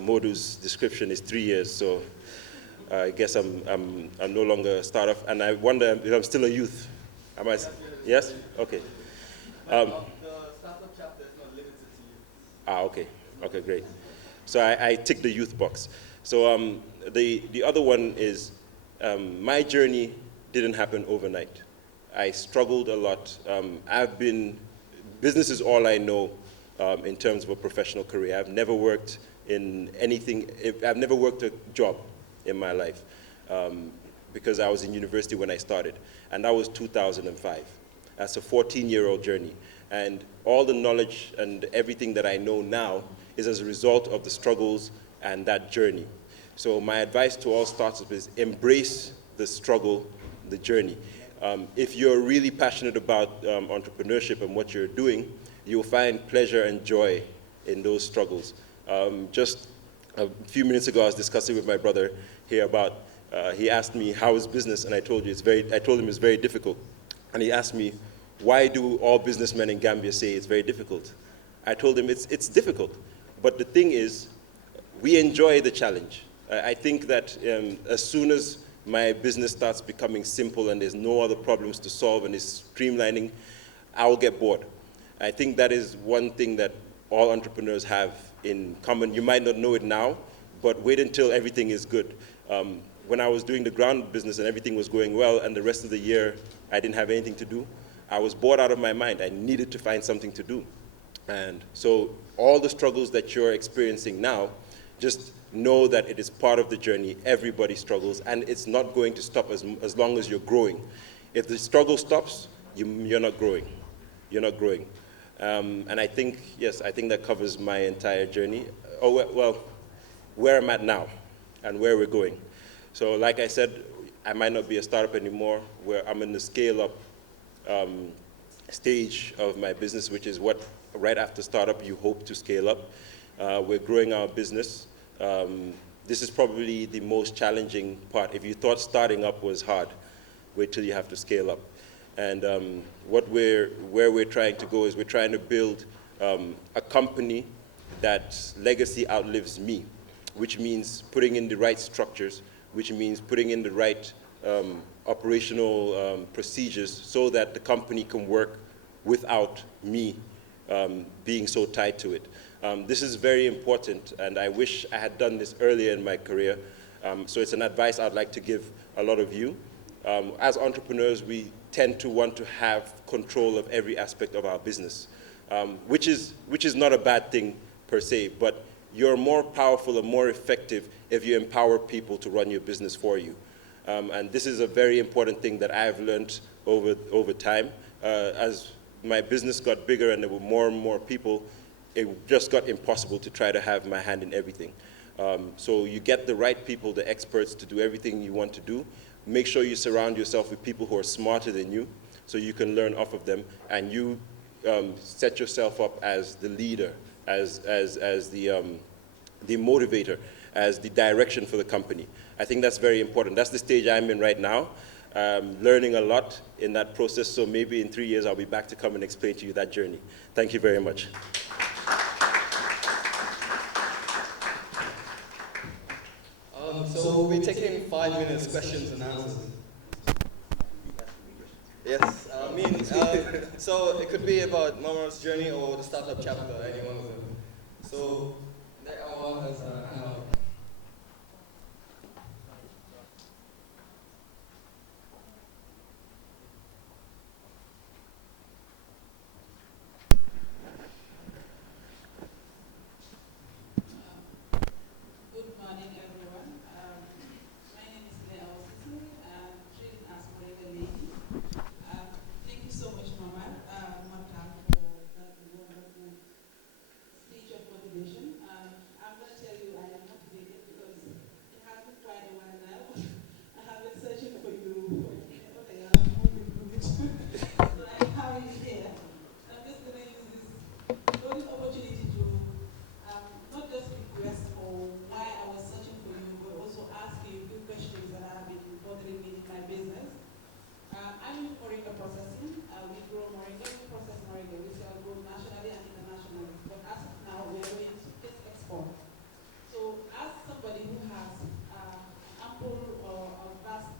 Modu's description, it's 3 years. So I guess I'm no longer a startup, and I wonder if I'm still a youth. Am I? Yes? Okay. The startup chapter is not limited to youth. Okay. Okay, great. So I tick the youth box. So the other one is, my journey didn't happen overnight. I struggled a lot. Business is all I know in terms of a professional career. I've never worked in anything, I've never worked a job in my life because I was in university when I started, and that was 2005. That's a 14-year-old journey, and all the knowledge and everything that I know now is as a result of the struggles and that journey. So my advice to all startups is embrace the struggle, the journey. If you're really passionate about entrepreneurship and what you're doing, you'll find pleasure and joy in those struggles. Just a few minutes ago, I was discussing with my brother here about, he asked me, how is business? And I told him it's very difficult. And he asked me, why do all businessmen in Gambia say it's very difficult? I told him it's difficult. But the thing is, we enjoy the challenge. I think that as soon as my business starts becoming simple and there's no other problems to solve and it's streamlining, I'll get bored. I think that is one thing that all entrepreneurs have in common. You might not know it now, but wait until everything is good. When I was doing the ground business and everything was going well and the rest of the year I didn't have anything to do, I was bored out of my mind. I needed to find something to do. And so all the struggles that you're experiencing now, just know that it is part of the journey. Everybody struggles, and it's not going to stop as long as you're growing. If the struggle stops, you're not growing. You're not growing. And I think, yes, I think that covers my entire journey. Well, where I'm at now and where we're going. So like I said, I might not be a startup anymore, where I'm in the scale-up stage of my business, which is what, right after startup, you hope to scale up. We're growing our business. This is probably the most challenging part. If you thought starting up was hard, wait till you have to scale up. And where we're trying to go is we're trying to build a company that legacy outlives me, which means putting in the right structures, which means putting in the right operational procedures so that the company can work without me being so tied to it. This is very important, and I wish I had done this earlier in my career. So it's an advice I'd like to give a lot of you. As entrepreneurs, we tend to want to have control of every aspect of our business, which is not a bad thing per se, but you're more powerful and more effective if you empower people to run your business for you. And this is a very important thing that I've learned over time. As my business got bigger and there were more and more people, it just got impossible to try to have my hand in everything. So you get the right people, the experts, to do everything you want to do. Make sure you surround yourself with people who are smarter than you so you can learn off of them, and you set yourself up as the leader, as the motivator, as the direction for the company. I think that's very important. That's the stage I'm in right now. Learning a lot in that process, so maybe in 3 years I'll be back to come and explain to you that journey. Thank you very much. So we'll be taking 5 minutes questions and answers. Yes, so it could be about Mama's journey or the startup chapter, any one of them. So, one has a hand up. Good morning, everyone. My name is Gcci. I'm trained as Moringa lady. Thank you so much, Mama, Marta, for that wonderful speech of motivation. I'm going to tell you I am motivated because it has been quite a while now. I have been searching for you. Okay, I'm moving through it. So I have you here. I'm just going to use this golden opportunity to not just request for why I was searching for you, but also ask you a few questions that have been bothering me in my business. I'm in moringa processing. We grow moringa, we process moringa. We sell both nationally and internationally. But as of now, we are going to just export. So as somebody who has ample or vast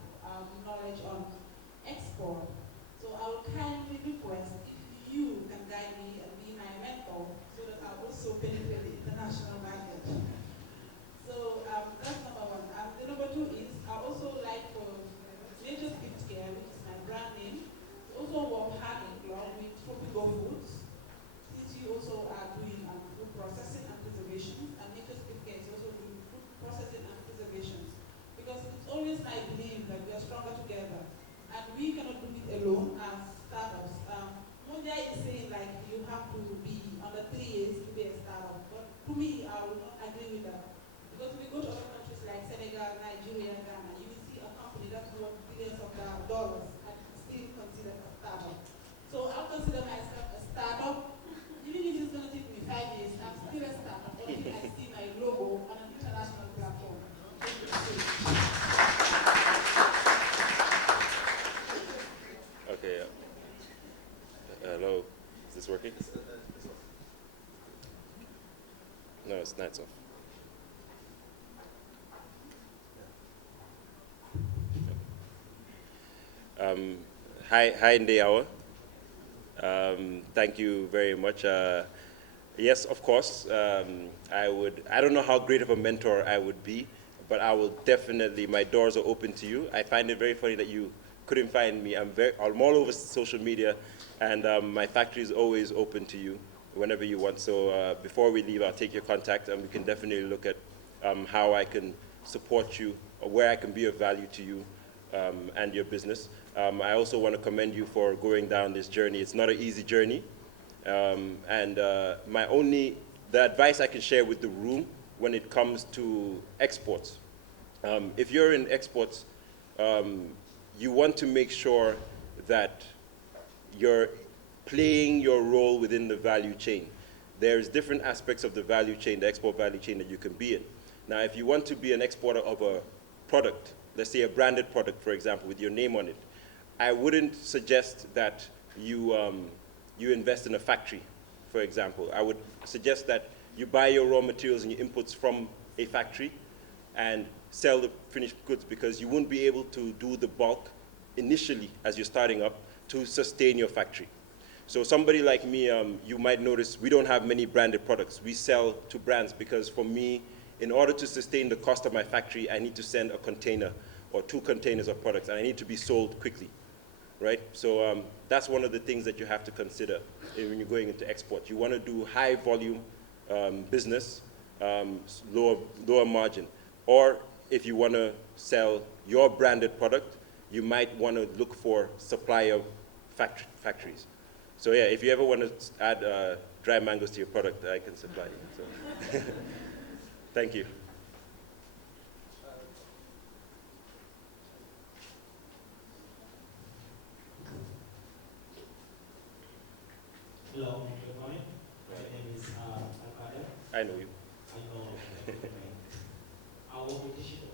knowledge on export, so I would kindly request if you can guide me and be my mentor so that I also penetrate the international market. So that's number one. The number two is I also like for Nature's Gift Care, which is my brand name, to also work hand in glove with tropical foods. Since you also are doing food processing and preservation, and Nature's Gift Care is also doing food processing and preservation. Because it's always my belief that we are stronger together, and we cannot do it alone as startups. Mondia is saying like you have to be under 3 years to be a startup, but to me, I will not agree with that. Because we go to other countries like Senegal, Nigeria, Ghana, you will see a company that's worth billions of dollars and still considered a startup. So I'll consider myself a startup. Even if it's going to take me 5 years, I'm still a startup until I see my logo on an international platform. Okay. Hello. Is this working? No, it's not. It's off. Hi, Ndeyawa. Thank you very much. Yes, of course. I don't know how great of a mentor I would be, but I will definitely. My doors are open to you. I find it very funny that you couldn't find me. I'm all over social media, and my factory is always open to you whenever you want. So before we leave, I'll take your contact, and we can definitely look at how I can support you or where I can be of value to you and your business. I also want to commend you for going down this journey. It's not an easy journey. The advice I can share with the room when it comes to exports, if you're in exports, you want to make sure that you're playing your role within the value chain. There's different aspects of the value chain, the export value chain that you can be in. Now, if you want to be an exporter of a product, let's say a branded product, for example, with your name on it, I wouldn't suggest that you invest in a factory, for example. I would suggest that you buy your raw materials and your inputs from a factory and sell the finished goods, because you won't be able to do the bulk initially as you're starting up to sustain your factory. So somebody like me, you might notice we don't have many branded products. We sell to brands because for me, in order to sustain the cost of my factory, I need to send a container or 2 containers of products, and I need to be sold quickly, right? So that's one of the things that you have to consider when you're going into export. You want to do high volume business, lower margin. Or if you want to sell your branded product, you might want to look for supplier factories. So yeah, if you ever want to add dry mangoes to your product, I can supply you. So. Thank you. Hello, good morning. My name is Akade. I know you. I know. I work with Gcci.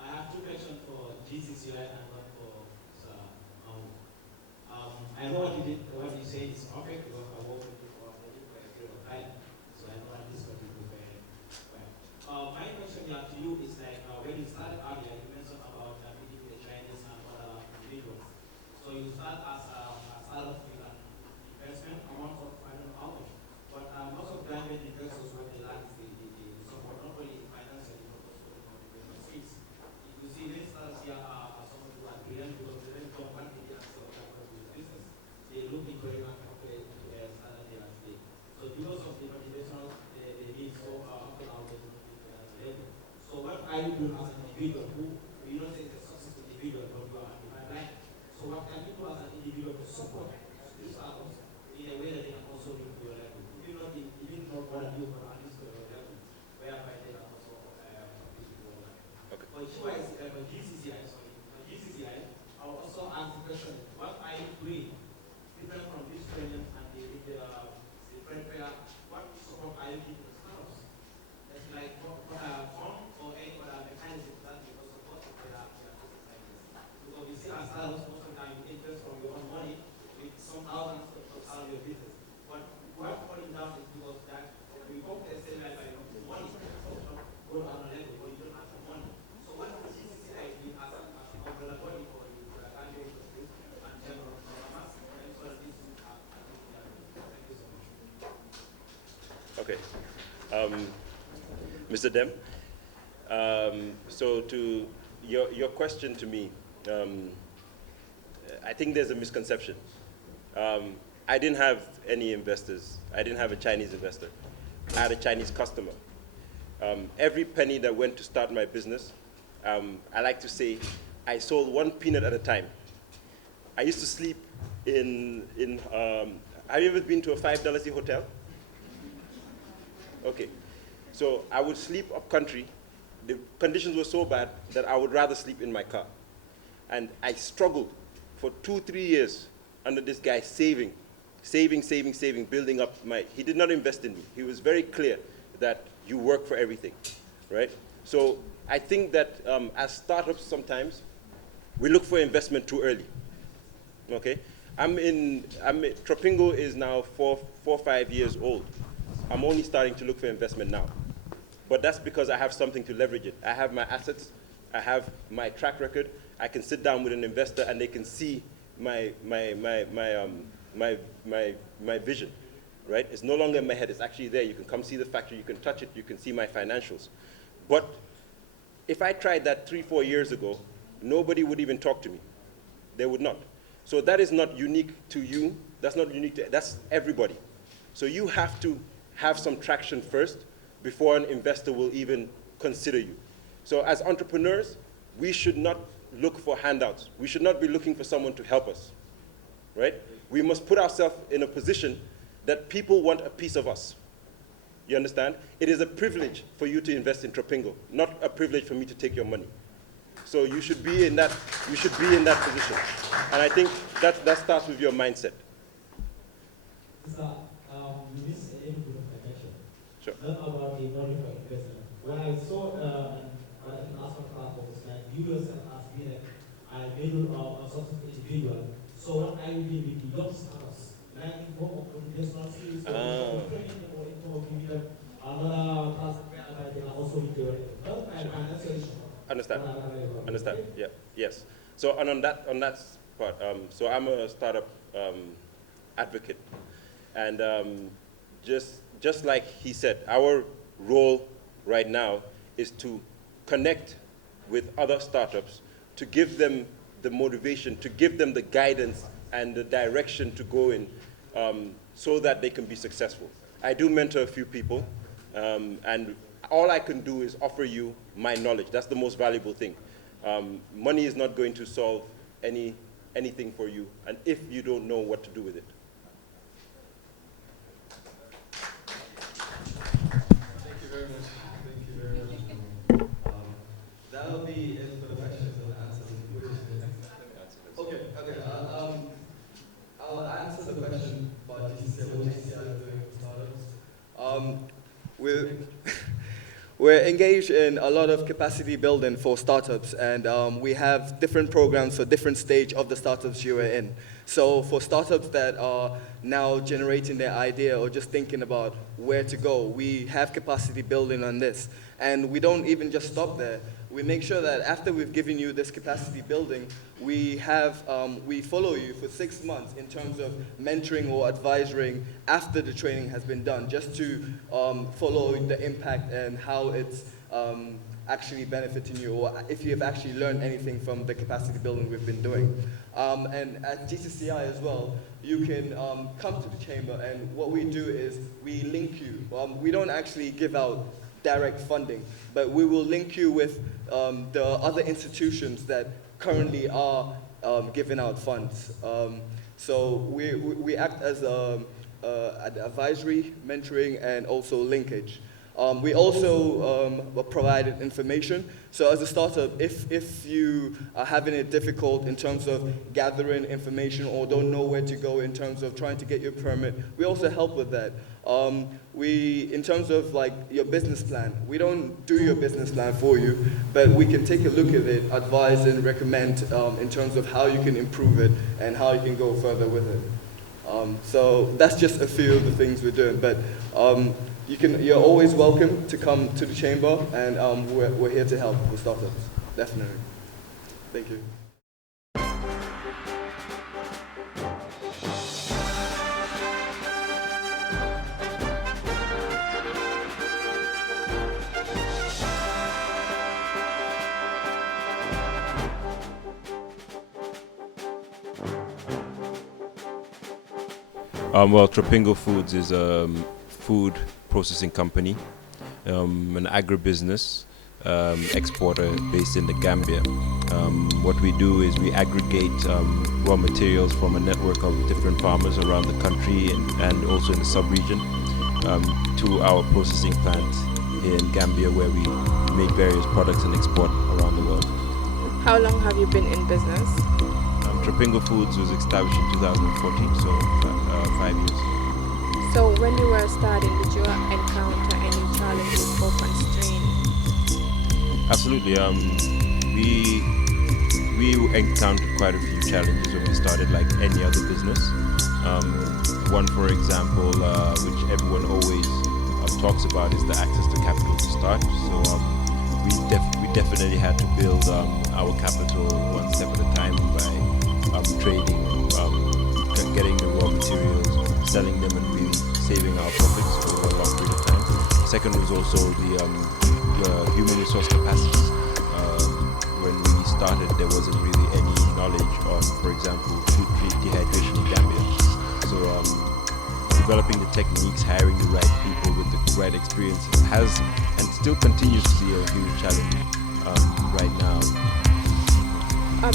I have 2 questions for GCCI and one for Sir Mahmoud. I know what you say is perfect because I work with you for a period of time, so I know at least what you do very well. My question here to you is like when you started earlier, you mentioned about meeting the Chinese and other individuals. So you start as a startup with an investment amount of I don't know how much, but most of the time when investors what they lack is the support, not only financially but also the motivation skills. If you see many startups here are someone who are brilliant because they don't come one day and say okay, I'm going to do business. They look into it and calculate into a standard they are today. So because of the motivation they need, so up to now they don't think they are level. So what are you doing as an individual who you know say is a successful individual but you are in my life? So what can you do as an individual to support these startups in a way that they can also reach your level? Even not more than you, but at least to your level, whereby they can also compete with your life. Okay. For GCCI, I will also ask the question, what are you doing different from this training and the friend fair? What support are you giving the startups? It's like what fund or any other mechanism that you can support their business ideas. Because you see as startups, most of the time you invest from your own money with some thousands of out of your business. But what falling down is because that we hope they say like by the money, go down a level, but you don't have the money. So what is the GCCI doing as an umbrella body for you, country industries and general farmers, and so that this is thank you so much. Okay. Mr. Dem, so to your question to me, I think there's a misconception. I didn't have any investors. I didn't have a Chinese investor. I had a Chinese customer. Every penny that went to start my business, I like to say, I sold 1 peanut at a time. I used to sleep have you ever been to a $5 hotel? Okay. So I would sleep up country. The conditions were so bad that I would rather sleep in my car. And I struggled for 2-3 years under this guy saving, building up he did not invest in me. He was very clear that you work for everything, right? So I think that as startups sometimes, we look for investment too early, okay? Tropingo is now 4 or 5 years old. I'm only starting to look for investment now. But that's because I have something to leverage it. I have my assets, I have my track record. I can sit down with an investor and they can see my vision, right? It's no longer in my head, it's actually there. You can come see the factory, you can touch it, you can see my financials. But if I tried that 3-4 years ago, nobody would even talk to me. They would not. So that is not unique to you, that's not unique to, that's everybody. So you have to have some traction first before an investor will even consider you. So as entrepreneurs, we should not look for handouts. We should not be looking for someone to help us, right? We must put ourselves in a position that people want a piece of us. You understand? It is a privilege for you to invest in Tropingo, not a privilege for me to take your money. So you should be in that position. And I think that starts with your mindset. Sir, you missed a little bit of my question. Sure. Not about the money for investment. When I saw an announcement platform, like you yourself as being a middle or successful individual. So what I will do with the young startups, like in form of educational skills, or training, or in form of giving them another class whereby they can also reach their not by financial issue. Understand. Yeah. Yes. So and on that part, so I'm a startup advocate. And just like he said, our role right now is to connect with other startups, to give them the motivation, to give them the guidance and the direction to go in, so that they can be successful. I do mentor a few people, and all I can do is offer you my knowledge. That's the most valuable thing. Money is not going to solve anything for you, and if you don't know what to do with it. Thank you very much. Thank you very much. That'll be it for the questions and answers. Okay. I'll answer the question about GCC, what GCC is doing for startups. We're engaged in a lot of capacity building for startups, and we have different programs for different stage of the startups you are in. So for startups that are now generating their idea or just thinking about where to go, we have capacity building on this. And we don't even just stop there. We make sure that after we've given you this capacity building, we follow you for 6 months in terms of mentoring or advising after the training has been done, just to follow the impact and how it's actually benefiting you, or if you have actually learned anything from the capacity building we've been doing. And at GCCI as well, you can come to the chamber, and what we do is we link you. We don't actually give out direct funding, but we will link you with the other institutions that currently are giving out funds. So we act as an advisory, mentoring, and also linkage. We also provided information. So as a startup, if you are having it difficult in terms of gathering information or don't know where to go in terms of trying to get your permit, we also help with that. In terms of like your business plan, we don't do your business plan for you, but we can take a look at it, advise and recommend in terms of how you can improve it and how you can go further with it. So that's just a few of the things we're doing, but you're always welcome to come to the chamber, and we're here to help with startups, definitely. Thank you. Well, Tropingo Foods is a food processing company, an agribusiness exporter based in the Gambia. What we do is we aggregate raw materials from a network of different farmers around the country and also in the sub-region to our processing plant in Gambia, where we make various products and export around the world. How long have you been in business? Tropingo Foods was established in 2014, so 5 years. So when you were starting, did you encounter any challenges or constraints? Absolutely. We encountered quite a few challenges when we started, like any other business. One, for example, which everyone always talks about, is the access to capital to start. So we definitely had to build our capital one step at a time by trading, getting the raw materials, selling them, and really saving our profits over a long period of time. Second was also the human resource capacity. When we started, there wasn't really any knowledge on, for example, food dehydration in Gambia. So developing the techniques, hiring the right people with the right experience has and still continues to be a huge challenge right now.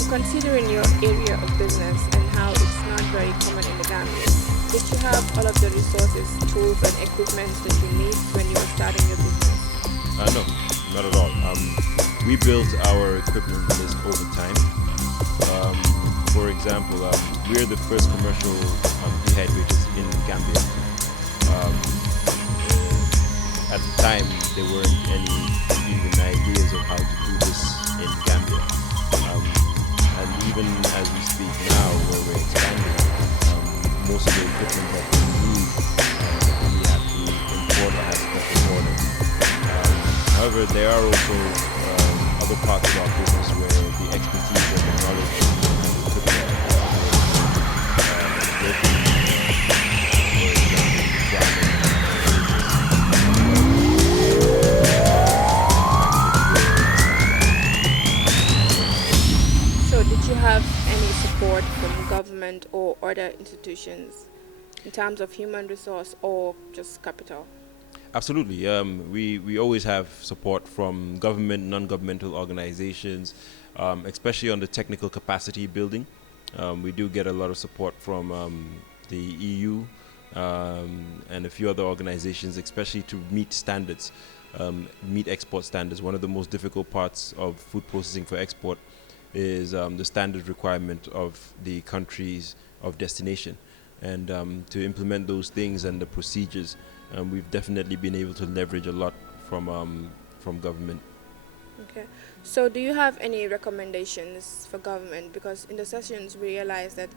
Considering your area of business and how it's not very common in the Gambia, did you have all of the resources, tools, and equipment that you need when you were starting your business? No, not at all. We built our equipment list over time. For example, we're the first commercial dehydrators in Gambia. At the time, there weren't any even ideas of how to do this in Gambia. And even as we speak now, where we're expanding, most of the equipment that we need, we have to import or have special orders. However, there are also other parts of our business where the expertise and the knowledge and the equipment other institutions in terms of human resource or just capital? Absolutely. We always have support from government, non-governmental organizations, especially on the technical capacity building. We do get a lot of support from the EU and a few other organizations, especially to meet standards, meet export standards. One of the most difficult parts of food processing for export is the standard requirement of the countries of destination. And to implement those things and the procedures, we've definitely been able to leverage a lot from government. Okay. So do you have any recommendations for government? Because in the sessions we realized that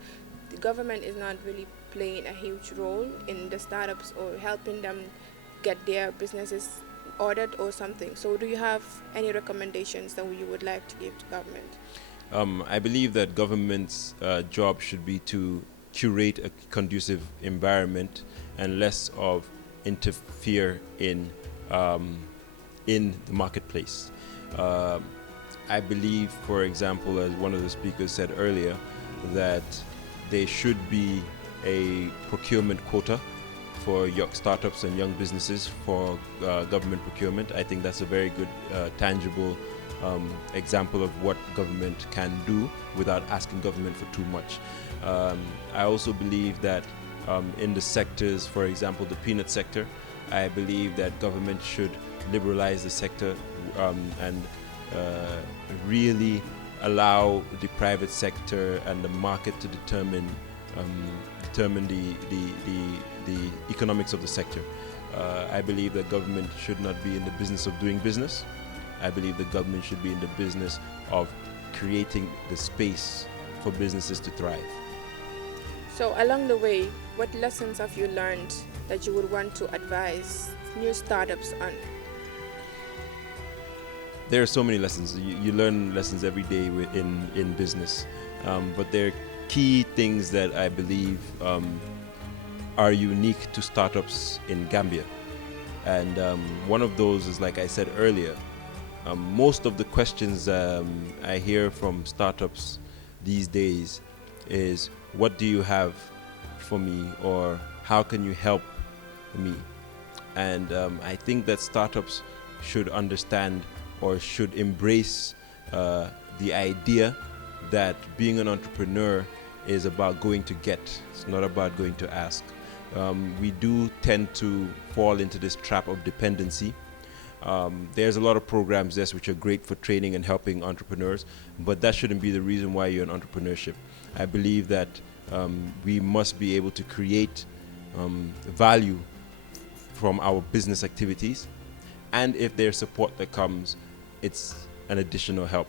the government is not really playing a huge role in the startups or helping them get their businesses ordered or something. So do you have any recommendations that you would like to give to government? I believe that government's job should be to curate a conducive environment and less of interfere in the marketplace. I believe, for example, as one of the speakers said earlier, that there should be a procurement quota for young startups and young businesses for government procurement. I think that's a very good, tangible example of what government can do without asking government for too much. I also believe that in the sectors, for example, the peanut sector, I believe that government should liberalize the sector and really allow the private sector and the market to determine the economics of the sector. I believe that government should not be in the business of doing business. I believe the government should be in the business of creating the space for businesses to thrive. So along the way, what lessons have you learned that you would want to advise new startups on? There are so many lessons. You learn lessons every day in business, but there are key things that I believe are unique to startups in Gambia. And one of those is, like I said earlier, most of the questions I hear from startups these days is, what do you have for me, or how can you help me? And I think that startups should understand or should embrace the idea that being an entrepreneur is about going to get. It's not about going to ask. We do tend to fall into this trap of dependency. There's a lot of programs, yes, which are great for training and helping entrepreneurs, but that shouldn't be the reason why you're in entrepreneurship. I believe that we must be able to create value from our business activities, and if there's support that comes, it's an additional help.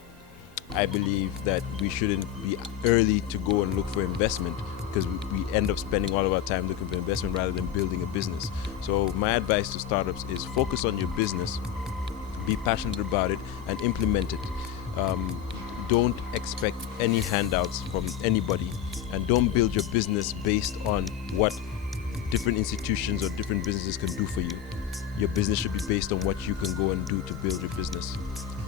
I believe that we shouldn't be early to go and look for investment, because we end up spending all of our time looking for investment rather than building a business. So my advice to startups is focus on your business, be passionate about it, and implement it. Don't expect any handouts from anybody, and don't build your business based on what different institutions or different businesses can do for you. Your business should be based on what you can go and do to build your business.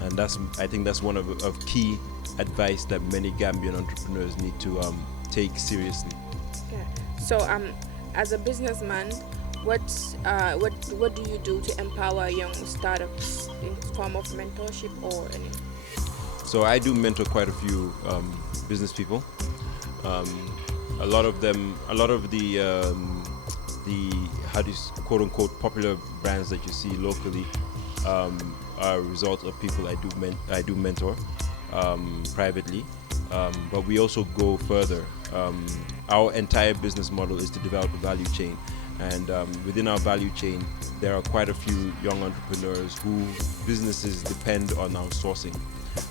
And I think that's one of key advice that many Gambian entrepreneurs need to take seriously. Okay. So as a businessman, what do you do to empower young startups in form of mentorship or any? So I do mentor quite a few business people. A lot of the how do you quote unquote popular brands that you see locally are a result of people I do mentor privately, but we also go further. Our entire business model is to develop a value chain, and within our value chain there are quite a few young entrepreneurs whose businesses depend on our sourcing.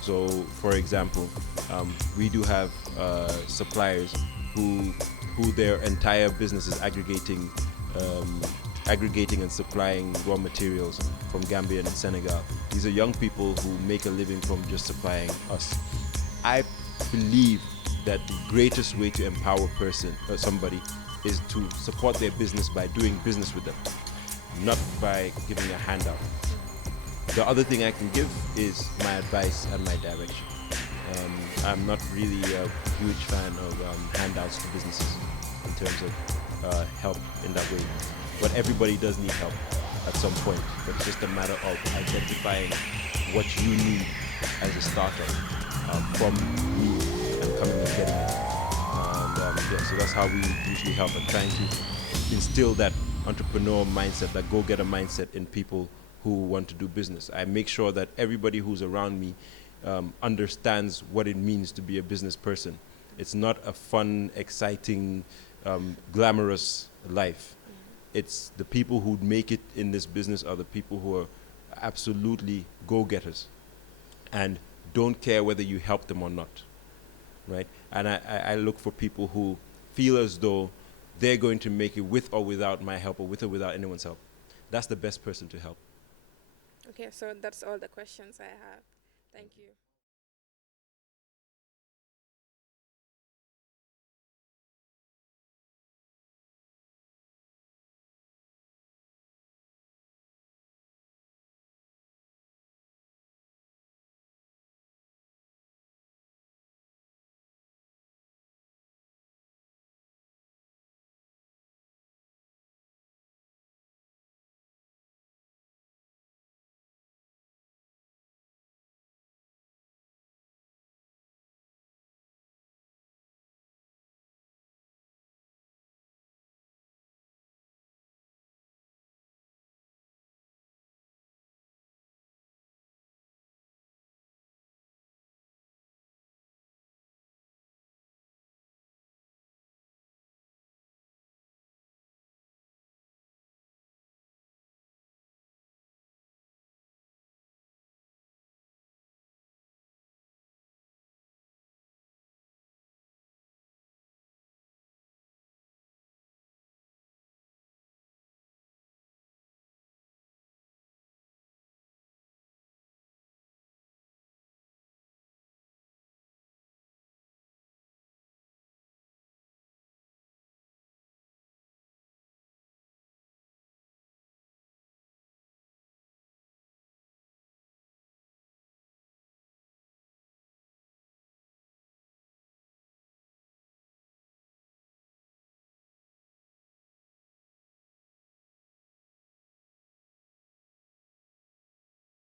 So for example, we do have suppliers who their entire business is aggregating and supplying raw materials from Gambia and Senegal. These are young people who make a living from just supplying us. I believe that the greatest way to empower somebody is to support their business by doing business with them, not by giving a handout. The other thing I can give is my advice and my direction. I'm not really a huge fan of handouts to businesses. in terms of help in that way. But everybody does need help at some point. But it's just a matter of identifying what you need as a starter from me and coming and getting it. And yeah, so that's how we usually help, and trying to instill that entrepreneur mindset, that go-getter mindset in people who want to do business. I make sure that everybody who's around me understands what it means to be a business person. It's not a fun, exciting, glamorous life. It's the people who make it in this business are the people who are absolutely go-getters and don't care whether you help them or not, right? And I look for people who feel as though they're going to make it with or without my help, or with or without anyone's help. That's the best person to help. Okay, so that's all the questions I have. Thank you.